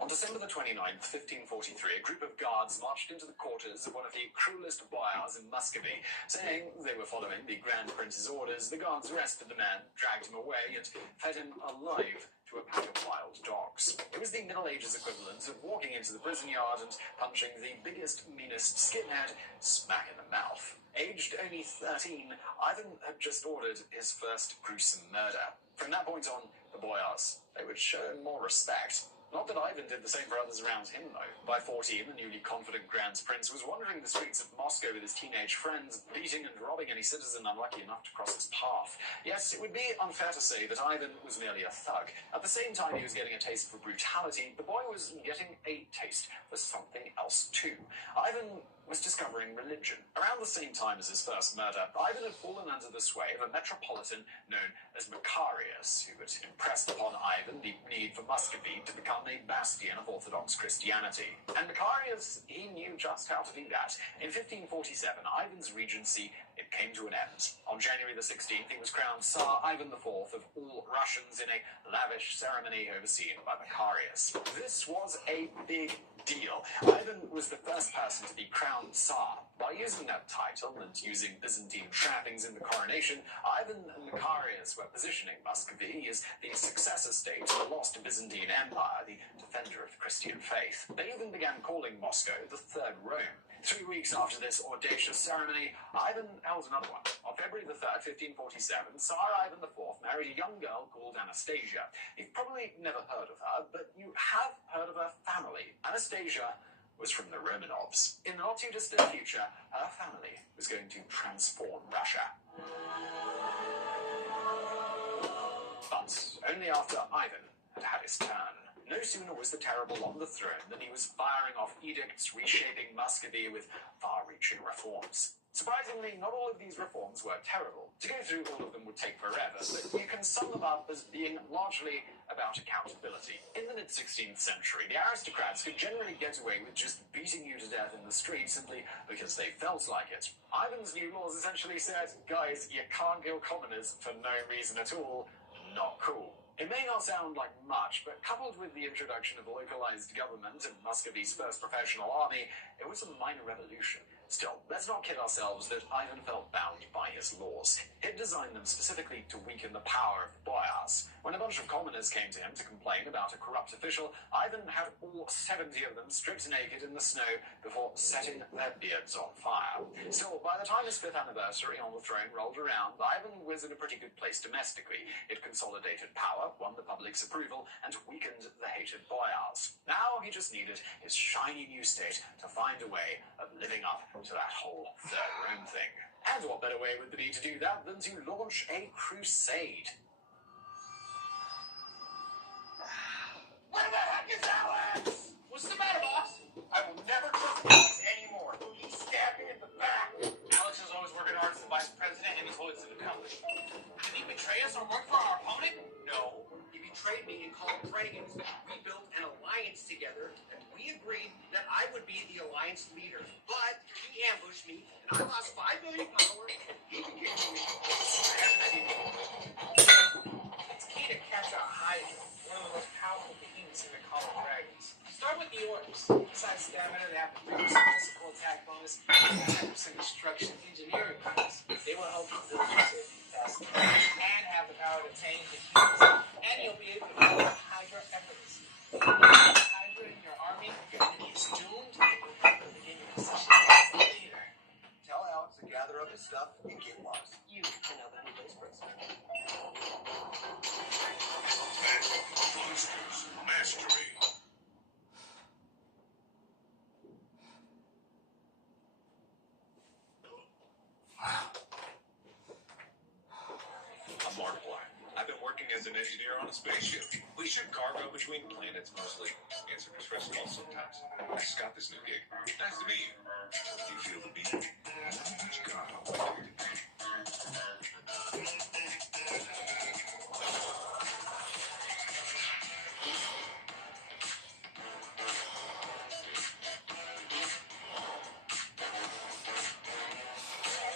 On December the 29th, 1543, a group of guards marched into the quarters of one of the cruelest boyars in Muscovy. Saying they were following the Grand Prince's orders, the guards arrested the man, dragged him away, and fed him alive to a pack of wild dogs. It was the Middle Ages equivalent of walking into the prison yard and punching the biggest, meanest skinhead smack in the mouth. Aged only 13, Ivan had just ordered his first gruesome murder. From that point on, the boyars, they would show him more respect. Not that Ivan did the same for others around him, though. By 14, the newly confident Grand Prince was wandering the streets of Moscow with his teenage friends, beating and robbing any citizen unlucky enough to cross his path. Yes, it would be unfair to say that Ivan was merely a thug. At the same time he was getting a taste for brutality, the boy was getting a taste for something else too. Ivan was discovering religion. Around the same time as his first murder, Ivan had fallen under the sway of a metropolitan known as Macarius, who had impressed upon Ivan the need for Muscovy to become a bastion of Orthodox Christianity. And Macarius, he knew just how to do that. In 1547, Ivan's regency, it came to an end. On January the 16th, he was crowned Tsar Ivan IV of all Russians in a lavish ceremony overseen by Macarius. This was a big deal. Ivan was the first person to be crowned Tsar. By using that title and using Byzantine trappings in the coronation, Ivan and Macarius were positioning Muscovy as the successor state to the lost Byzantine Empire, the defender of the Christian faith. They even began calling Moscow the Third Rome. 3 weeks after this audacious ceremony, Ivan held another one. On February the 3rd, 1547, Tsar Ivan IV married a young girl called Anastasia. You've probably never heard of her, but you have heard of her family. Anastasia was from the Romanovs. In the not-too-distant future, her family was going to transform Russia. But only after Ivan had had his turn. No sooner was the terrible on the throne than he was firing off edicts, reshaping Muscovy with far-reaching reforms. Surprisingly, not all of these reforms were terrible. To go through all of them would take forever, but you can sum them up as being largely about accountability. In the mid-16th century, the aristocrats could generally get away with just beating you to death in the street simply because they felt like it. Ivan's new laws essentially said, guys, you can't kill commoners for no reason at all. Not cool. It may not sound like much, but coupled with the introduction of localized government and Muscovy's first professional army, it was a minor revolution. Still, let's not kid ourselves that Ivan felt bound by his laws. He'd designed them specifically to weaken the power of the boyars. When a bunch of commoners came to him to complain about a corrupt official, Ivan had all 70 of them stripped naked in the snow before setting their beards on fire. Still, by the time his 5th anniversary on the throne rolled around, Ivan was in a pretty good place domestically. It consolidated power, won the public's approval, and weakened the hated boyars. Now he just needed his shiny new state to find a way of living up to that whole Third Rome thing. And what better way would there be to do that than to launch a crusade? Where the heck is Alex? What's the matter, boss? I will never trust Alex anymore. He stabbed me in the back. Alex is always working hard as the vice president and he's always in the company. Did he betray us or work for our opponent? No. He betrayed me and called Reagan's. We built an alliance together and we agreed that I would be the alliance leader. But he ambushed me, and I lost 5 million power, and he became the leader. It's key to catch a Hydra, one of the most powerful behemoths in the Call of Dragons. Start with the orders. Besides stamina, they have the 3% physical attack bonus and 10% destruction engineering bonus. They will help you build your safety faster and have the power to change the heals. And you'll be able to build a Hydra effortlessly. Hydra in your army is doomed to begin your position as the leader. Tell Alex to gather up his stuff and get lost. You can have the new base president. Monsters Mastery. I'm Markiplier. I've been working as an engineer on a spaceship. We ship cargo between planets mostly. Answer distress calls sometimes. I just got this new gig. Nice to meet you. Do you feel the beat? What you got?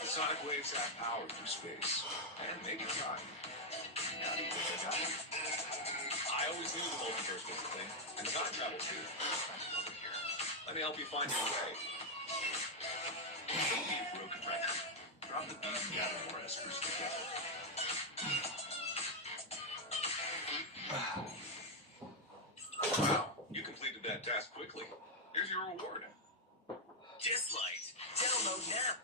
The sonic waves have power through space and maybe time. How do you think that's happening? I always knew the multiverse was a thing. And time travel too. Over here. Let me help you find your way. Don't be a broken record. Drop the beat and gather more espers together. Wow, you completed that task quickly. Here's your reward. Disliked. Download now.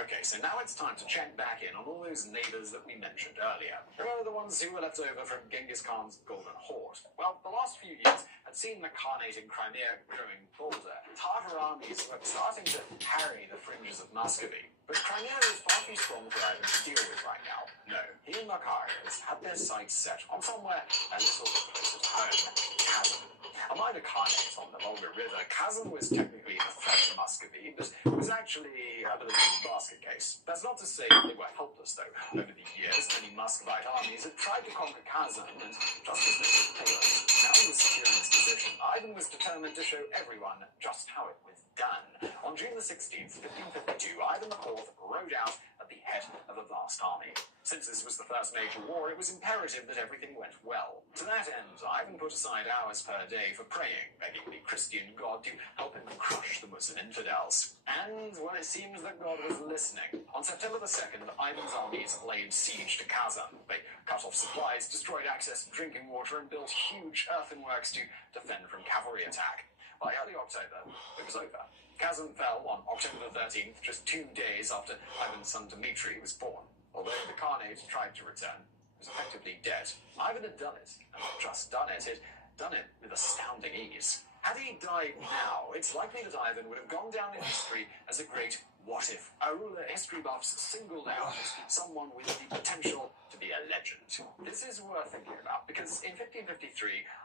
Okay, so now it's time to check back in on all those neighbors that we mentioned earlier. Remember the ones who were left over from Genghis Khan's Golden Horde? Well, the last few years had seen the Khanate in Crimea growing bolder. Tartar armies were starting to harry the fringes of Muscovy. But Crimea is far too strong for Ivan to deal with right now. No, he and Makarov had their sights set on somewhere a little bit closer to home, Kazan. A minor Khanate on the Volga River, Kazan was technically a threat to Muscovy, but it was actually a little basket case. That's not to say that they were helpless, though. Over the years, many Muscovite armies had tried to conquer Kazan, and just as they failed. Now he was secure in his position, Ivan was determined to show everyone just how it was done. On June the 16th, 1552, Ivan IV rode out at the head of a vast army. Since this was the first major war, it was imperative that everything went well. To that end, Ivan put aside hours per day for praying, begging the Christian God to help him crush the Muslim infidels. And, well, it seems that God was listening. On September the 2nd, Ivan's armies laid siege to Kazan. They cut off supplies, destroyed access to drinking water, and built huge earthworks to defend from cavalry attack. By early October, it was over. Kazan fell on October the 13th, just 2 days after Ivan's son Dmitry was born. Although the Khanate tried to return, it was effectively dead. Ivan had done it, and not just done it, he'd done it with astounding ease. Had he died now, it's likely that Ivan would have gone down in history as a great what-if, a ruler history buffs singled out as someone with the potential to be a legend. This is worth thinking about, because in 1553,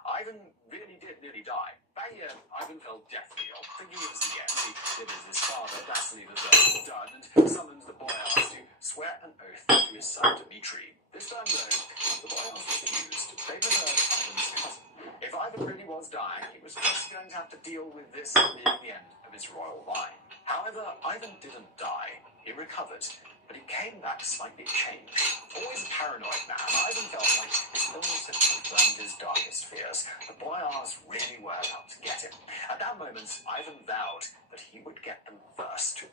Ivan really did nearly die. That year, Ivan fell deathly ill, thinking it was the end. He did as his father, Vasily III, had done, and summoned the boyars to swear an oath to his son Dmitry. This time, though, the boyars refused. They preferred Ivan's cousin. If Ivan really was dying, he was just going to have to deal with this being the end of his royal line. However, Ivan didn't die. He recovered, but he came back slightly changed. Always a paranoid man, Ivan felt like his illness had confirmed his darkest fears. The boyars really were out to get him. At that moment, Ivan vowed that he would get them first.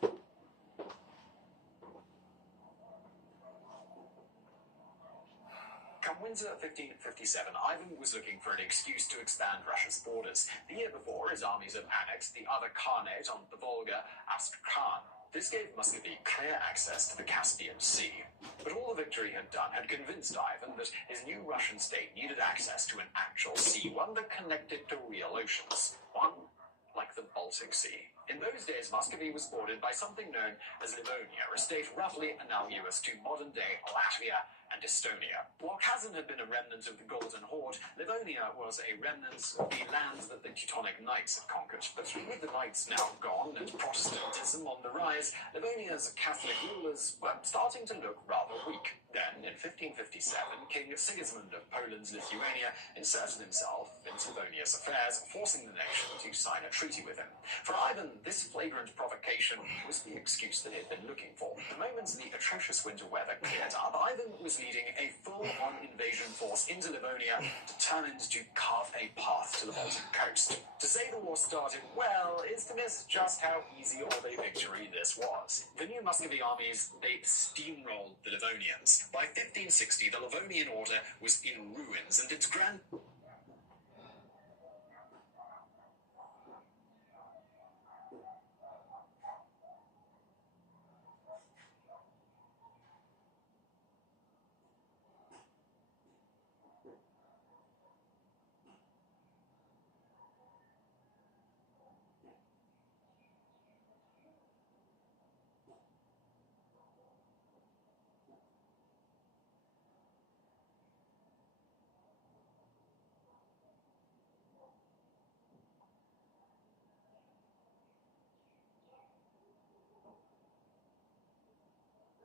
Come winter 1557, Ivan was looking for an excuse to expand Russia's borders. The year before, his armies had annexed the other Khanate on the Volga, Astrakhan. This gave Muscovy clear access to the Caspian Sea. But all the victory had done had convinced Ivan that his new Russian state needed access to an actual sea, one that connected to real oceans. One like the Baltic Sea. In those days, Muscovy was bordered by something known as Livonia, a state roughly analogous to modern-day Latvia and Estonia. While Kazan had been a remnant of the Golden Horde, Livonia was a remnant of the land that the Teutonic Knights had conquered. But with the Knights now gone and Protestantism on the rise, Livonia's Catholic rulers were starting to look rather weak. Then, in 1557, King Sigismund of Poland's Lithuania inserted himself into Livonia's affairs, forcing the nation to sign a treaty with him. For Ivan, this flagrant provocation was the excuse that he had been looking for. The moment the atrocious winter weather cleared up, Ivan was leading a full-on invasion force into Livonia, determined to carve a path to the Baltic coast. To say the war started well is to miss just how easy of a victory this was. The new Muscovy armies, they steamrolled the Livonians. By 1560, the Livonian order was in ruins, and its grand...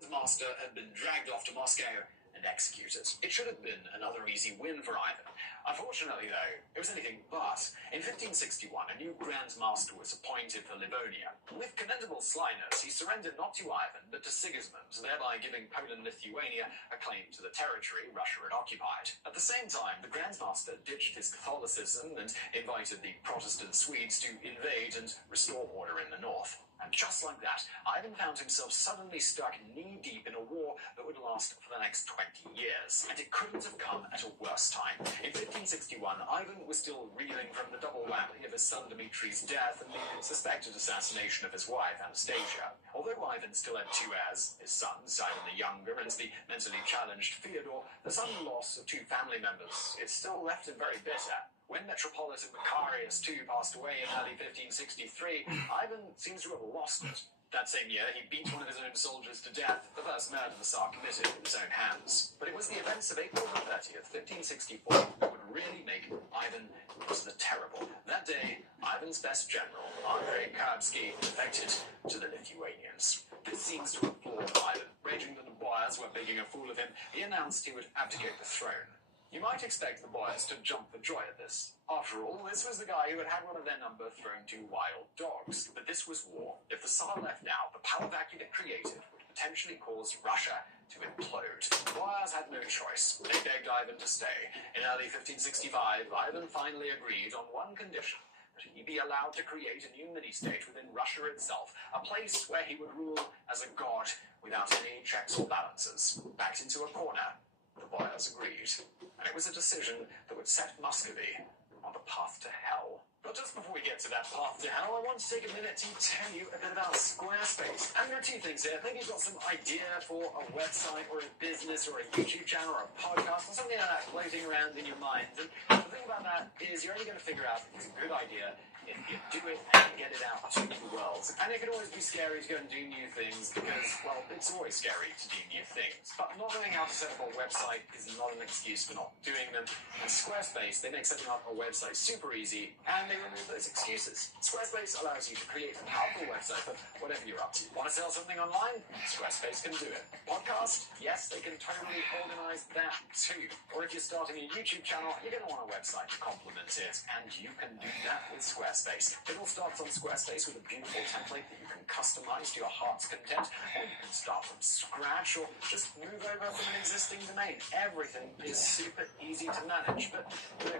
master had been dragged off to Moscow and executed. It should have been another easy win for Ivan. Unfortunately, though, it was anything but. In 1561, a new Grand Master was appointed for Livonia. With commendable slyness, he surrendered not to Ivan, but to Sigismund, thereby giving Poland-Lithuania a claim to the territory Russia had occupied. At the same time, the Grand Master ditched his Catholicism and invited the Protestant Swedes to invade and restore order in the north. And just like that, Ivan found himself suddenly stuck knee-deep in a war that would last for the next 20 years. And it couldn't have come at a worse time. In 1561, Ivan was still reeling from the double whammy of his son Dmitri's death and the suspected assassination of his wife, Anastasia. Although Ivan still had two heirs, his sons, Ivan the Younger and the mentally challenged Fyodor, the sudden loss of two family members, it still left him very bitter. When Metropolitan Macarius II passed away in early 1563, Ivan seems to have lost it. That same year, he beat one of his own soldiers to death, the first murder the Tsar committed with his own hands. But it was the events of April the 30th, 1564, that would really make Ivan into the terrible. That day, Ivan's best general, Andrei Kurbsky, defected to the Lithuanians. This seems to have floored Ivan. Raging that the boyars were making a fool of him, he announced he would abdicate the throne. You might expect the boys to jump for joy at this. After all, this was the guy who had had one of their number thrown to wild dogs. But this was war. If the Tsar left now, the power vacuum it created would potentially cause Russia to implode. The boyars had no choice. They begged Ivan to stay. In early 1565, Ivan finally agreed on one condition: that he be allowed to create a new mini-state within Russia itself, a place where he would rule as a god without any checks or balances. Backed into a corner, the boyars agreed. And it was a decision that would set Muscovy on the path to hell. But just before we get to that path to hell, I want to take a minute to tell you a bit about Squarespace. And there are two things here. I think you've got some idea for a website or a business or a YouTube channel or a podcast or something like that floating around in your mind. And the thing about that is you're only going to figure out if it's a good idea if you do it and get it out to the world. And it can always be scary to go and do new things because, well, it's always scary to do new things. But not knowing how to set up a website is not an excuse for not doing them. And Squarespace, they make setting up a website super easy and they remove those excuses. Squarespace allows you to create a powerful website for whatever you're up to. Want to sell something online? Squarespace can do it. Podcast? Yes, they can totally organize that too. Or if you're starting a YouTube channel, you're going to want a website to complement it. And you can do that with Squarespace. It all starts on Squarespace with a beautiful template that you can customize to your heart's content, or you can start from scratch, or just move over from an existing domain. Everything is super easy to manage. But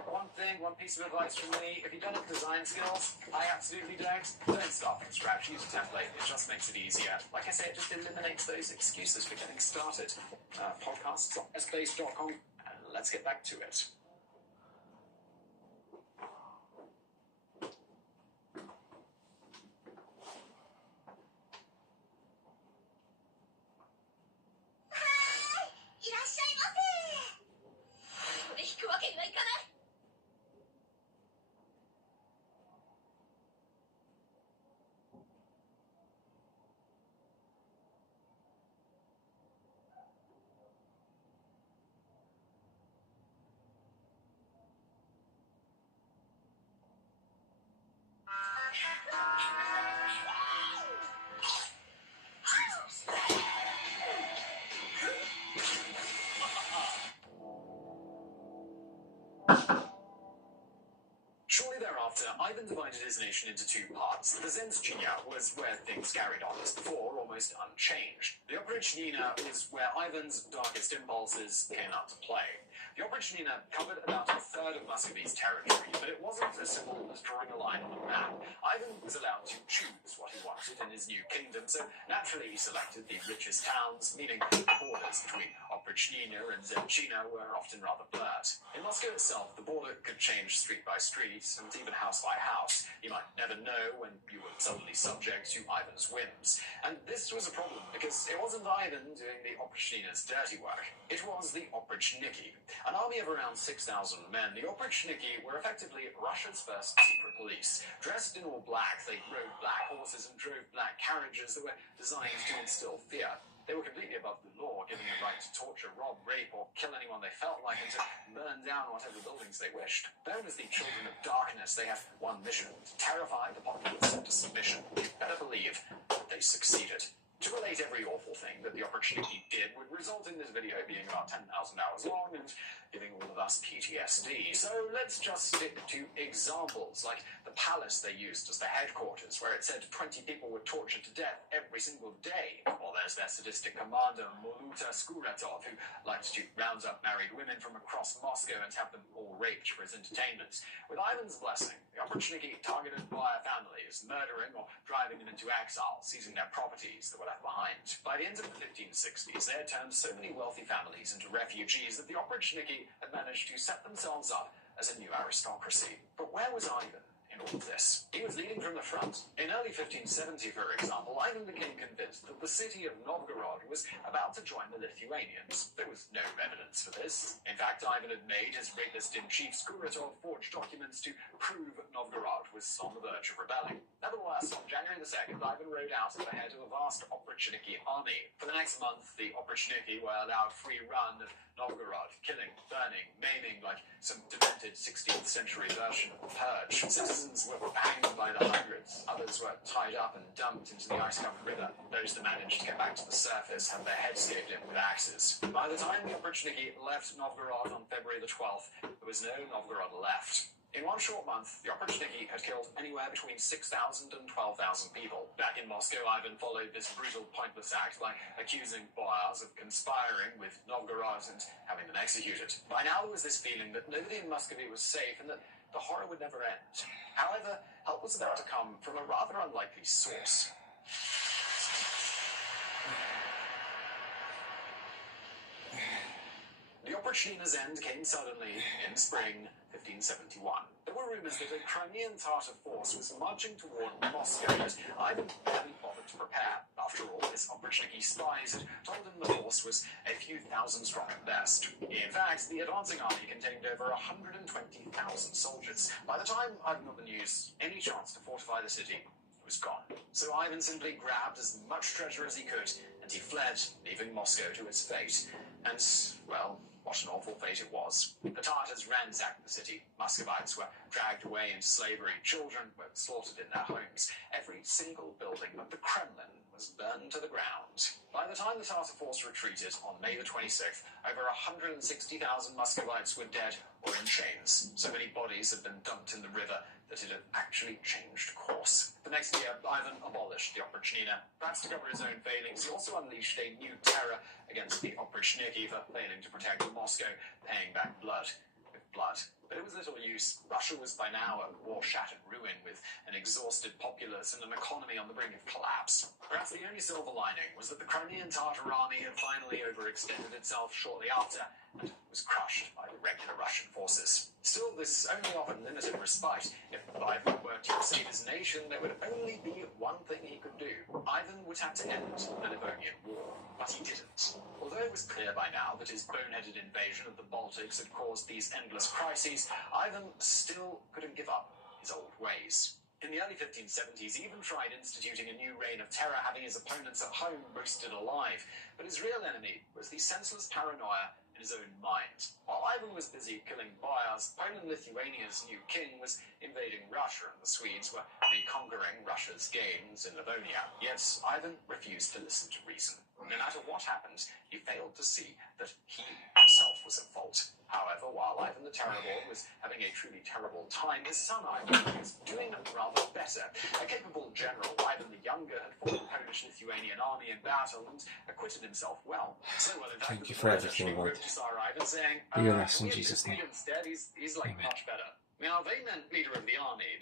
one piece of advice from me: if you don't have design skills, I absolutely don't start from scratch. Use a template. It just makes it easier. Like I say, it just eliminates those excuses for getting started. Podcasts.sbase.com, and let's get back to it. Shortly thereafter, Ivan divided his nation into two parts. The Zemschina was where things carried on as before, almost unchanged. The Oprichnina was where Ivan's darkest impulses came out to play. The Oprichnina covered about a third of Muscovy's territory, but it wasn't as simple as drawing a line on a map. Ivan was allowed to choose what he wanted in his new kingdom, so naturally he selected the richest towns, meaning the borders between Oprichnina and Zemchina were often rather blurred. In Moscow itself, the border could change street by street, and even house by house. You might never know when you were suddenly subject to Ivan's whims. And this was a problem, because it wasn't Ivan doing the Oprichnina's dirty work. It was the Oprichniki. An army of around 6,000 men, the Oprichniki were effectively Russia's first secret police. Dressed in all black, they rode black horses and drove black carriages that were designed to instill fear. They were completely above the law, given the right to torture, rob, rape, or kill anyone they felt like, and to burn down whatever buildings they wished. Known as the Children of Darkness, they had one mission: to terrify the populace into submission. Better believe that they succeeded. To relate every awful thing that the Oprichniki did would result in this video being about 10,000 hours long and giving all of us PTSD. So let's just stick to examples, like the palace they used as the headquarters, where it said 20 people were tortured to death every single day. Or there's their sadistic commander, Moluta Skuratov, who liked to round up married women from across Moscow and have them all raped for his entertainment. With Ivan's blessing, the Oprichniki targeted entire families, murdering or driving them into exile, seizing their properties that were left behind. By the end of the 1560s, they had turned so many wealthy families into refugees that the Oprichniki had managed to set themselves up as a new aristocracy. But where was Ivan in all of this? He was leading from the front. In early 1570, for example, Ivan became convinced that the city of Novgorod was about to join the Lithuanians. There was no evidence for this. In fact, Ivan had made his rapist-in-chief Skuratov forge documents to prove Novgorod was on the verge of rebelling. Nevertheless, on January the 2nd, Ivan rode out at the head of a vast Oprichniki army. For the next month, the Oprichniki were allowed free run of Novgorod, killing, burning, maiming like some demented 16th century version of the Purge. Citizens were hanged by the hundreds. Others were tied up and dumped into the ice-covered river. Those that managed to get back to the surface had their heads caved in with axes. By the time the Oprichniki left Novgorod on February the 12th, there was no Novgorod left. In one short month, the Oprichniki had killed anywhere between 6,000 and 12,000 people. Back in Moscow, Ivan followed this brutal, pointless act by accusing boyars of conspiring with Novgorod and having them executed. By now, there was this feeling that nobody in Muscovy was safe and that the horror would never end. However, help was about to come from a rather unlikely source. The Oprichnina's end came suddenly in spring 1571. There were rumors that a Crimean Tatar force was marching toward Moscow, but Ivan hadn't bothered to prepare. After all, his Oprichniki spies had told him the force was a few thousand strong at best. In fact, the advancing army contained over 120,000 soldiers. By the time Ivan got the news, any chance to fortify the city was gone. So Ivan simply grabbed as much treasure as he could, and he fled, leaving Moscow to its fate. And, well, what an awful fate it was. The Tartars ransacked the city. Muscovites were dragged away into slavery. Children were slaughtered in their homes. Every single building of the Kremlin was burned to the ground. By the time the Tartar force retreated on May the 26th, over 160,000 Muscovites were dead or in chains. So many bodies had been dumped in the river that it had actually changed course. The next year, Ivan abolished the Oprichnina. Perhaps to cover his own failings, he also unleashed a new terror against the Oprichniki for failing to protect Moscow, paying back blood with blood. But it was little use. Russia was by now a war-shattered ruin with an exhausted populace and an economy on the brink of collapse. Perhaps the only silver lining was that the Crimean Tatar army had finally overextended itself shortly after and was crushed by the regular Russian forces. Still, this only offered limited respite. If Ivan were to save his nation, there would only be one thing he could do. Ivan would have to end the Livonian War, but he didn't. Although it was clear by now that his boneheaded invasion of the Baltics had caused these endless crises, Ivan still couldn't give up his old ways. In the early 1570s, he even tried instituting a new reign of terror, having his opponents at home roasted alive. But his real enemy was the senseless paranoia in his own mind. While Ivan was busy killing boyars, Poland Lithuania's new king was invading Russia, and the Swedes were reconquering Russia's gains in Livonia. Yet Ivan refused to listen to reason. No matter what happened, he failed to see that he himself was at fault. However, while Ivan the Terrible was having a truly terrible time, his son Ivan was doing rather better. A capable general, Ivan the Younger, had fought the Polish-Lithuanian army in battle and acquitted himself well. So well, in fact, Thank you for everything, Lord. wrote to Tsar Ivan saying, Do your best in Jesus' name. instead, he's like Amen. much better. Now, they meant leader of the army,